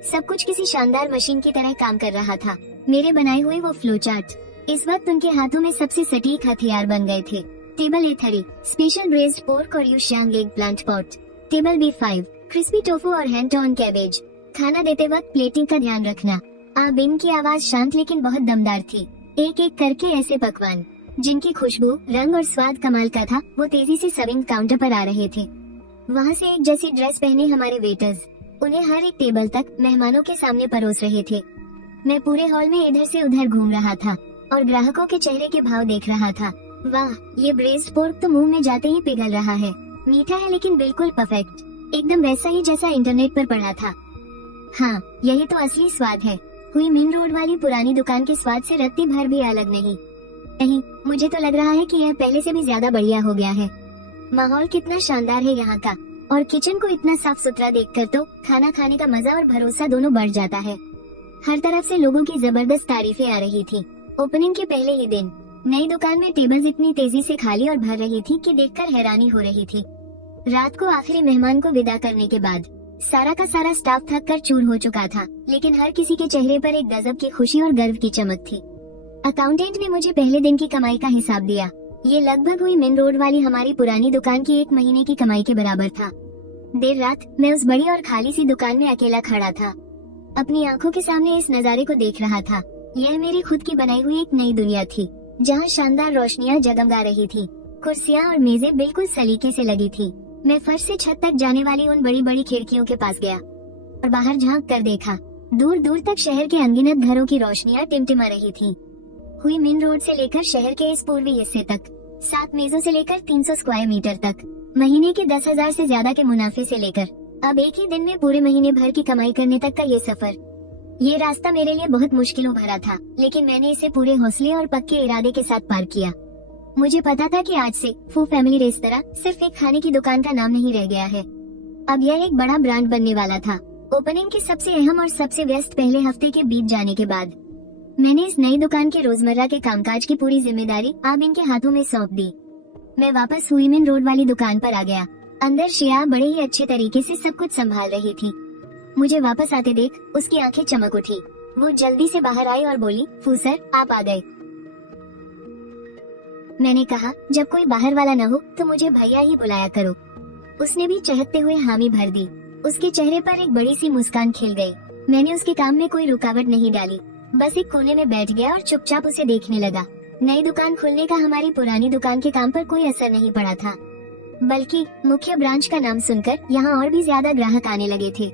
सब कुछ किसी शानदार मशीन की तरह काम कर रहा था। मेरे बनाए हुए वो फ्लो चार्ट इस वक्त उनके हाथों में सबसे सटीक हथियार बन गए थे। Table A3 special braised pork और yuxiang eggplant pot. Table B5 crispy tofu और हैंड टॉन कैबेज। खाना देते वक्त प्लेटिंग का ध्यान रखना। आबिन की आवाज शांत लेकिन बहुत दमदार थी। एक एक करके ऐसे पकवान जिनकी खुशबू, रंग और स्वाद कमाल का था, वो तेजी से सर्विंग काउंटर पर आ रहे थे। वहाँ से एक जैसी ड्रेस पहने हमारे वेटर्स उन्हें हर एक टेबल तक मेहमानों के सामने परोस रहे थे। मैं पूरे हॉल में इधर से उधर घूम रहा था और ग्राहकों के चेहरे के भाव देख रहा था। वाह, ये ब्रेस्ड पोर्क तो मुंह में जाते ही पिघल रहा है। मीठा है लेकिन बिल्कुल परफेक्ट, एकदम वैसा ही जैसा इंटरनेट पर पढ़ा था। हाँ, यही तो असली स्वाद है। हुई मेन रोड वाली पुरानी दुकान के स्वाद से रत्ती भर भी अलग नहीं। मुझे तो लग रहा है कि यह पहले से भी ज्यादा बढ़िया हो गया है। माहौल कितना शानदार है यहाँ का और किचन को इतना साफ सुथरा देखकर तो खाना खाने का मजा और भरोसा दोनों बढ़ जाता है। हर तरफ से लोगों की जबरदस्त तारीफें आ रही थी। ओपनिंग के पहले ही दिन नई दुकान में टेबल्स इतनी तेजी से खाली और भर रही थी कि देखकर हैरानी हो रही थी। रात को आखिरी मेहमान को विदा करने के बाद सारा का सारा स्टाफ थक कर चूर हो चुका था, लेकिन हर किसी के चेहरे पर एक गजब की खुशी और गर्व की चमक थी। अकाउंटेंट ने मुझे पहले दिन की कमाई का हिसाब दिया। ये लगभग हुई मेन रोड वाली हमारी पुरानी दुकान की 1 महीने की कमाई के बराबर था। देर रात मैं उस बड़ी और खाली सी दुकान में अकेला खड़ा था। अपनी आंखों के सामने इस नजारे को देख रहा था। यह मेरी खुद की बनाई हुई एक नई दुनिया थी, जहाँ शानदार रोशनियां जगमगा रही थी। कुर्सियां और मेजें बिल्कुल सलीके से लगी थी। मैं फर्श से छत तक जाने वाली उन बड़ी बड़ी खिड़कियों के पास गया और बाहर झांक कर देखा। दूर दूर तक शहर के अनगिनत घरों की रोशनियां टिमटिमा रही थी। हुई मेन रोड से लेकर शहर के इस पूर्वी हिस्से तक, 7 मेजों से लेकर 300 स्क्वायर मीटर तक, महीने के 10,000 से ज्यादा के मुनाफे से लेकर अब एक ही दिन में पूरे महीने भर की कमाई करने तक का ये सफर। ये रास्ता मेरे लिए बहुत मुश्किलों भरा था, लेकिन मैंने इसे पूरे हौसले और पक्के इरादे के साथ पार किया। मुझे पता था कि आज से फू फैमिली रेस्तरां सिर्फ एक खाने की दुकान का नाम नहीं रह गया है। अब यह एक बड़ा ब्रांड बनने वाला था। ओपनिंग के सबसे अहम और सबसे व्यस्त पहले हफ्ते के बीत जाने के बाद मैंने इस नई दुकान के रोजमर्रा के कामकाज की पूरी जिम्मेदारी आबिन के हाथों में सौंप दी। मैं वापस हुईमिन रोड वाली दुकान पर आ गया। अंदर शिया बड़े ही अच्छे तरीके से सब कुछ संभाल रही थी। मुझे वापस आते देख उसकी आंखें चमक उठी। वो जल्दी से बाहर आई और बोली, फू सर, आप आ गए। मैंने कहा, जब कोई बाहर वाला न हो तो मुझे भैया ही बुलाया करो। उसने भी चहकते हुए हामी भर दी। उसके चेहरे पर एक बड़ी सी मुस्कान खिल गई। मैंने उसके काम में कोई रुकावट नहीं डाली, बस एक कोने में बैठ गया और चुपचाप उसे देखने लगा। नई दुकान खुलने का हमारी पुरानी दुकान के काम पर कोई असर नहीं पड़ा था। बल्कि मुख्य ब्रांच का नाम सुनकर यहाँ और भी ज्यादा ग्राहक आने लगे थे।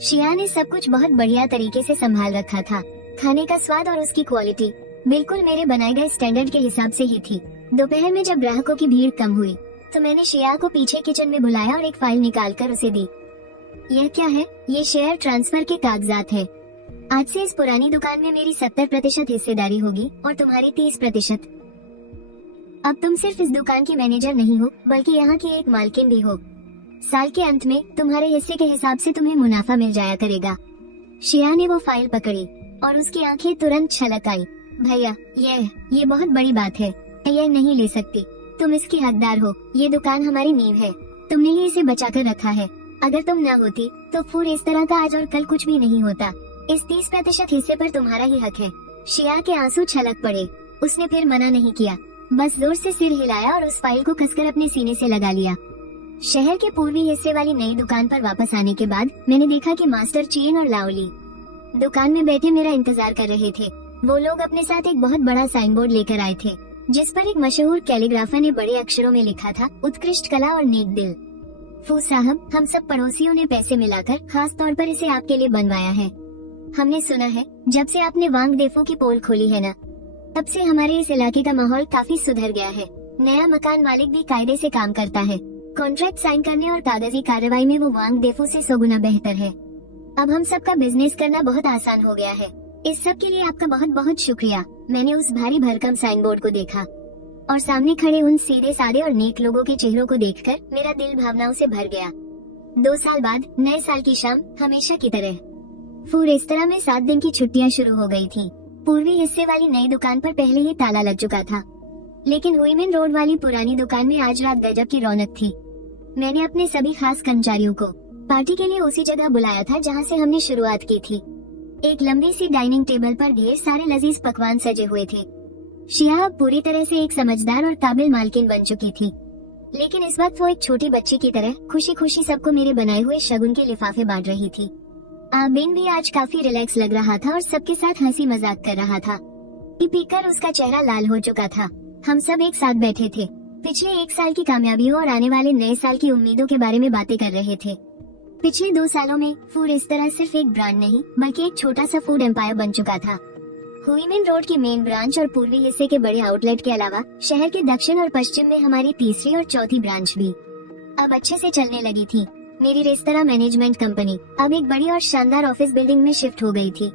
शिया ने सब कुछ बहुत बढ़िया तरीके से संभाल रखा था। खाने का स्वाद और उसकी क्वालिटी बिल्कुल मेरे बनाए गए स्टैंडर्ड के हिसाब से ही थी। दोपहर में जब ग्राहकों की भीड़ कम हुई तो मैंने शिया को पीछे किचन में बुलाया और एक फाइल निकालकर उसे दी। यह क्या है? ये शेयर ट्रांसफर के कागजात है। आज से इस पुरानी दुकान में मेरी 70% हिस्सेदारी होगी और तुम्हारी 30%। अब तुम सिर्फ इस दुकान की मैनेजर नहीं हो बल्कि यहाँ की एक मालकिन भी हो। साल के अंत में तुम्हारे हिस्से के हिसाब से तुम्हें मुनाफा मिल जाया करेगा। शिया ने वो फाइल पकड़ी और उसकी आंखें तुरंत छलक आई। भैया, ये बहुत बड़ी बात है। मैं यह नहीं ले सकती। तुम इसकी हकदार हो। ये दुकान हमारी नींव है। तुमने ही इसे बचा कर रखा है। अगर तुम ना होती तो फूड इस तरह का आज और कल कुछ भी नहीं होता। इस 30% हिस्से पर तुम्हारा ही हक है। शिया के आंसू छलक पड़े। उसने फिर मना नहीं किया, बस जोर से सिर हिलाया और उस फाइल को कसकर अपने सीने से लगा लिया। शहर के पूर्वी हिस्से वाली नई दुकान पर वापस आने के बाद मैंने देखा कि मास्टर चेन और लाओली दुकान में बैठे मेरा इंतजार कर रहे थे। वो लोग अपने साथ एक बहुत बड़ा साइन बोर्ड लेकर आए थे जिस पर एक मशहूर कैलीग्राफर ने बड़े अक्षरों में लिखा था, उत्कृष्ट कला और नेक दिल। फू साहब, हम सब पड़ोसियों ने पैसे मिलाकर खास तौर पर इसे आपके लिए बनवाया है। हमने सुना है जब से आपने वांग देफो की पोल खोली है ना, तब से हमारे इस इलाके का माहौल काफी सुधर गया है। नया मकान मालिक भी कायदे से काम करता है। कॉन्ट्रैक्ट साइन करने और कागजी कार्रवाई में वो वांग देफो से 100 गुना बेहतर है। अब हम सबका बिजनेस करना बहुत आसान हो गया है। इस सब के लिए आपका बहुत बहुत शुक्रिया। मैंने उस भारी भरकम साइन बोर्ड को देखा और सामने खड़े उन सीधे सादे और नेक लोगों के चेहरों को देखकर मेरा दिल भावनाओं से भर गया। 2 साल बाद नए साल की शाम हमेशा की तरह फू रेस्तरां में 7 दिन की छुट्टियां शुरू हो गई थी। पूर्वी हिस्से वाली नई दुकान पर पहले ही ताला लग चुका था, लेकिन हुईमेन रोड वाली पुरानी दुकान में आज रात गजब की रौनक थी। मैंने अपने सभी खास कर्मचारियों को पार्टी के लिए उसी जगह बुलाया था जहां से हमने शुरुआत की थी। एक लंबी सी डाइनिंग टेबल पर ढेर सारे लजीज पकवान सजे हुए थे। शिया अब पूरी तरह से एक समझदार और काबिल मालकिन बन चुकी थी, लेकिन इस वक्त वो एक छोटी बच्ची की तरह खुशी खुशी सबको मेरे बनाए हुए शगुन के लिफाफे बांट रही थी। आबिन भी आज काफी रिलैक्स लग रहा था और सबके साथ हंसी मजाक कर रहा था। पीकर उसका चेहरा लाल हो चुका था। हम सब एक साथ बैठे थे, पिछले 1 साल की कामयाबियों और आने वाले नए साल की उम्मीदों के बारे में बातें कर रहे थे। पिछले 2 सालों में फूड इस तरह सिर्फ एक ब्रांड नहीं बल्कि एक छोटा सा फूड एम्पायर बन चुका था। हुईमेन रोड की मेन ब्रांच और पूर्वी हिस्से के बड़े आउटलेट के अलावा शहर के दक्षिण और पश्चिम में हमारी तीसरी और चौथी ब्रांच भी अब अच्छे से चलने लगी थी। मेरी रेस्तरां मैनेजमेंट कंपनी अब एक बड़ी और शानदार ऑफिस बिल्डिंग में शिफ्ट हो गई थी।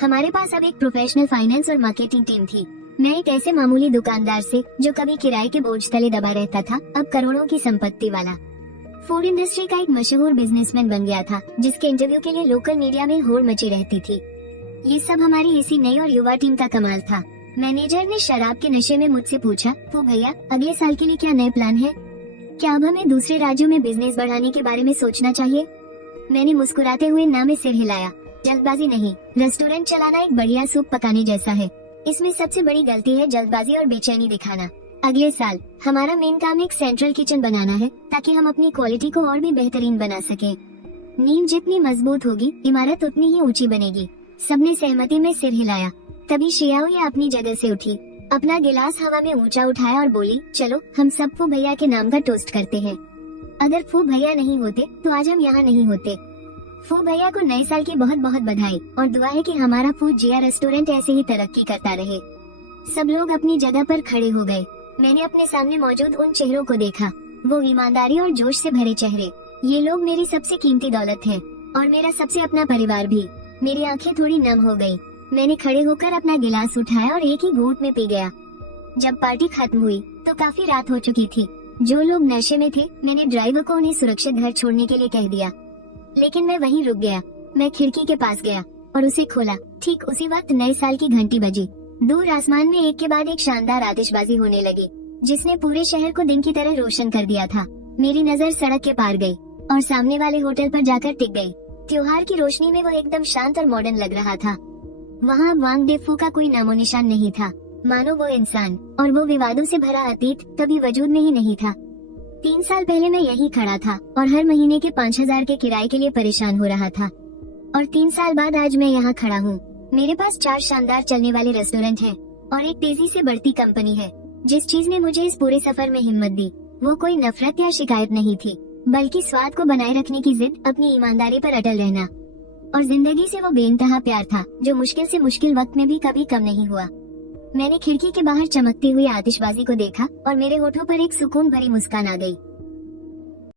हमारे पास अब एक प्रोफेशनल फाइनेंस और मार्केटिंग टीम थी। मैं एक ऐसे मामूली दुकानदार से जो कभी किराए के बोझ तले दबा रहता था, अब करोड़ों की संपत्ति वाला फूड इंडस्ट्री का एक मशहूर बिजनेसमैन बन गया था, जिसके इंटरव्यू के लिए लोकल मीडिया में होड़ मची रहती थी। ये सब हमारी इसी नई और युवा टीम का कमाल था। मैनेजर ने शराब के नशे में मुझसे पूछा, फू भैया, अगले साल के लिए क्या नए प्लान है? क्या अब हमें दूसरे राज्यों में बिजनेस बढ़ाने के बारे में सोचना चाहिए? मैंने मुस्कुराते हुए ना में सिर हिलाया। जल्दबाजी नहीं, रेस्टोरेंट चलाना एक बढ़िया सूप पकाने जैसा है। इसमें सबसे बड़ी गलती है जल्दबाजी और बेचैनी दिखाना। अगले साल हमारा मेन काम एक सेंट्रल किचन बनाना है ताकि हम अपनी क्वालिटी को और भी बेहतरीन बना सकें। नींव जितनी मजबूत होगी, इमारत उतनी ही ऊंची बनेगी। सबने सहमति में सिर हिलाया। तभी शियाओ अपनी जगह से उठी, अपना गिलास हवा में ऊंचा उठाया और बोली, चलो हम सब फू भैया के नाम का टोस्ट करते हैं। अगर फू भैया नहीं होते तो आज हम यहाँ नहीं होते। फू भैया को नए साल की बहुत बहुत बधाई और दुआ है कि हमारा फूड जिया रेस्टोरेंट ऐसे ही तरक्की करता रहे। सब लोग अपनी जगह पर खड़े हो गए। मैंने अपने सामने मौजूद उन चेहरों को देखा, वो ईमानदारी और जोश से भरे चेहरे। ये लोग मेरी सबसे कीमती दौलत हैं और मेरा सबसे अपना परिवार भी। मेरी आंखें थोड़ी नम हो गई। मैंने खड़े होकर अपना गिलास उठाया और एक ही घूंट में पी गया। जब पार्टी खत्म हुई तो काफी रात हो चुकी थी। जो लोग नशे में थे, मैंने ड्राइवर को उन्हें सुरक्षित घर छोड़ने के लिए कह दिया, लेकिन मैं वहीं रुक गया। मैं खिड़की के पास गया और उसे खोला। ठीक उसी वक्त नए साल की घंटी बजी। दूर आसमान में एक के बाद एक शानदार आतिशबाजी होने लगी, जिसने पूरे शहर को दिन की तरह रोशन कर दिया था। मेरी नजर सड़क के पार गई और सामने वाले होटल पर जाकर टिक गई। त्योहार की रोशनी में वो एकदम शांत और मॉडर्न लग रहा था। वहाँ वांग देफू का कोई नामो निशान नहीं था, मानो वो इंसान और वो विवादों से भरा अतीत कभी वजूद में ही नहीं था। 3 साल पहले मैं यहीं खड़ा था और हर महीने के 5000 के किराए के लिए परेशान हो रहा था, और 3 साल बाद आज मैं यहाँ खड़ा हूँ। मेरे पास 4 शानदार चलने वाले रेस्टोरेंट हैं और एक तेजी से बढ़ती कंपनी है। जिस चीज ने मुझे इस पूरे सफर में हिम्मत दी वो कोई नफरत या शिकायत नहीं थी, बल्कि स्वाद को बनाए रखने की जिद, अपनी ईमानदारी पर अटल रहना और जिंदगी से वो बेइंतहा प्यार था जो मुश्किल से मुश्किल वक्त में भी कभी कम नहीं हुआ। मैंने खिड़की के बाहर चमकती हुई आतिशबाजी को देखा और मेरे होठों पर एक सुकून भरी मुस्कान आ गई।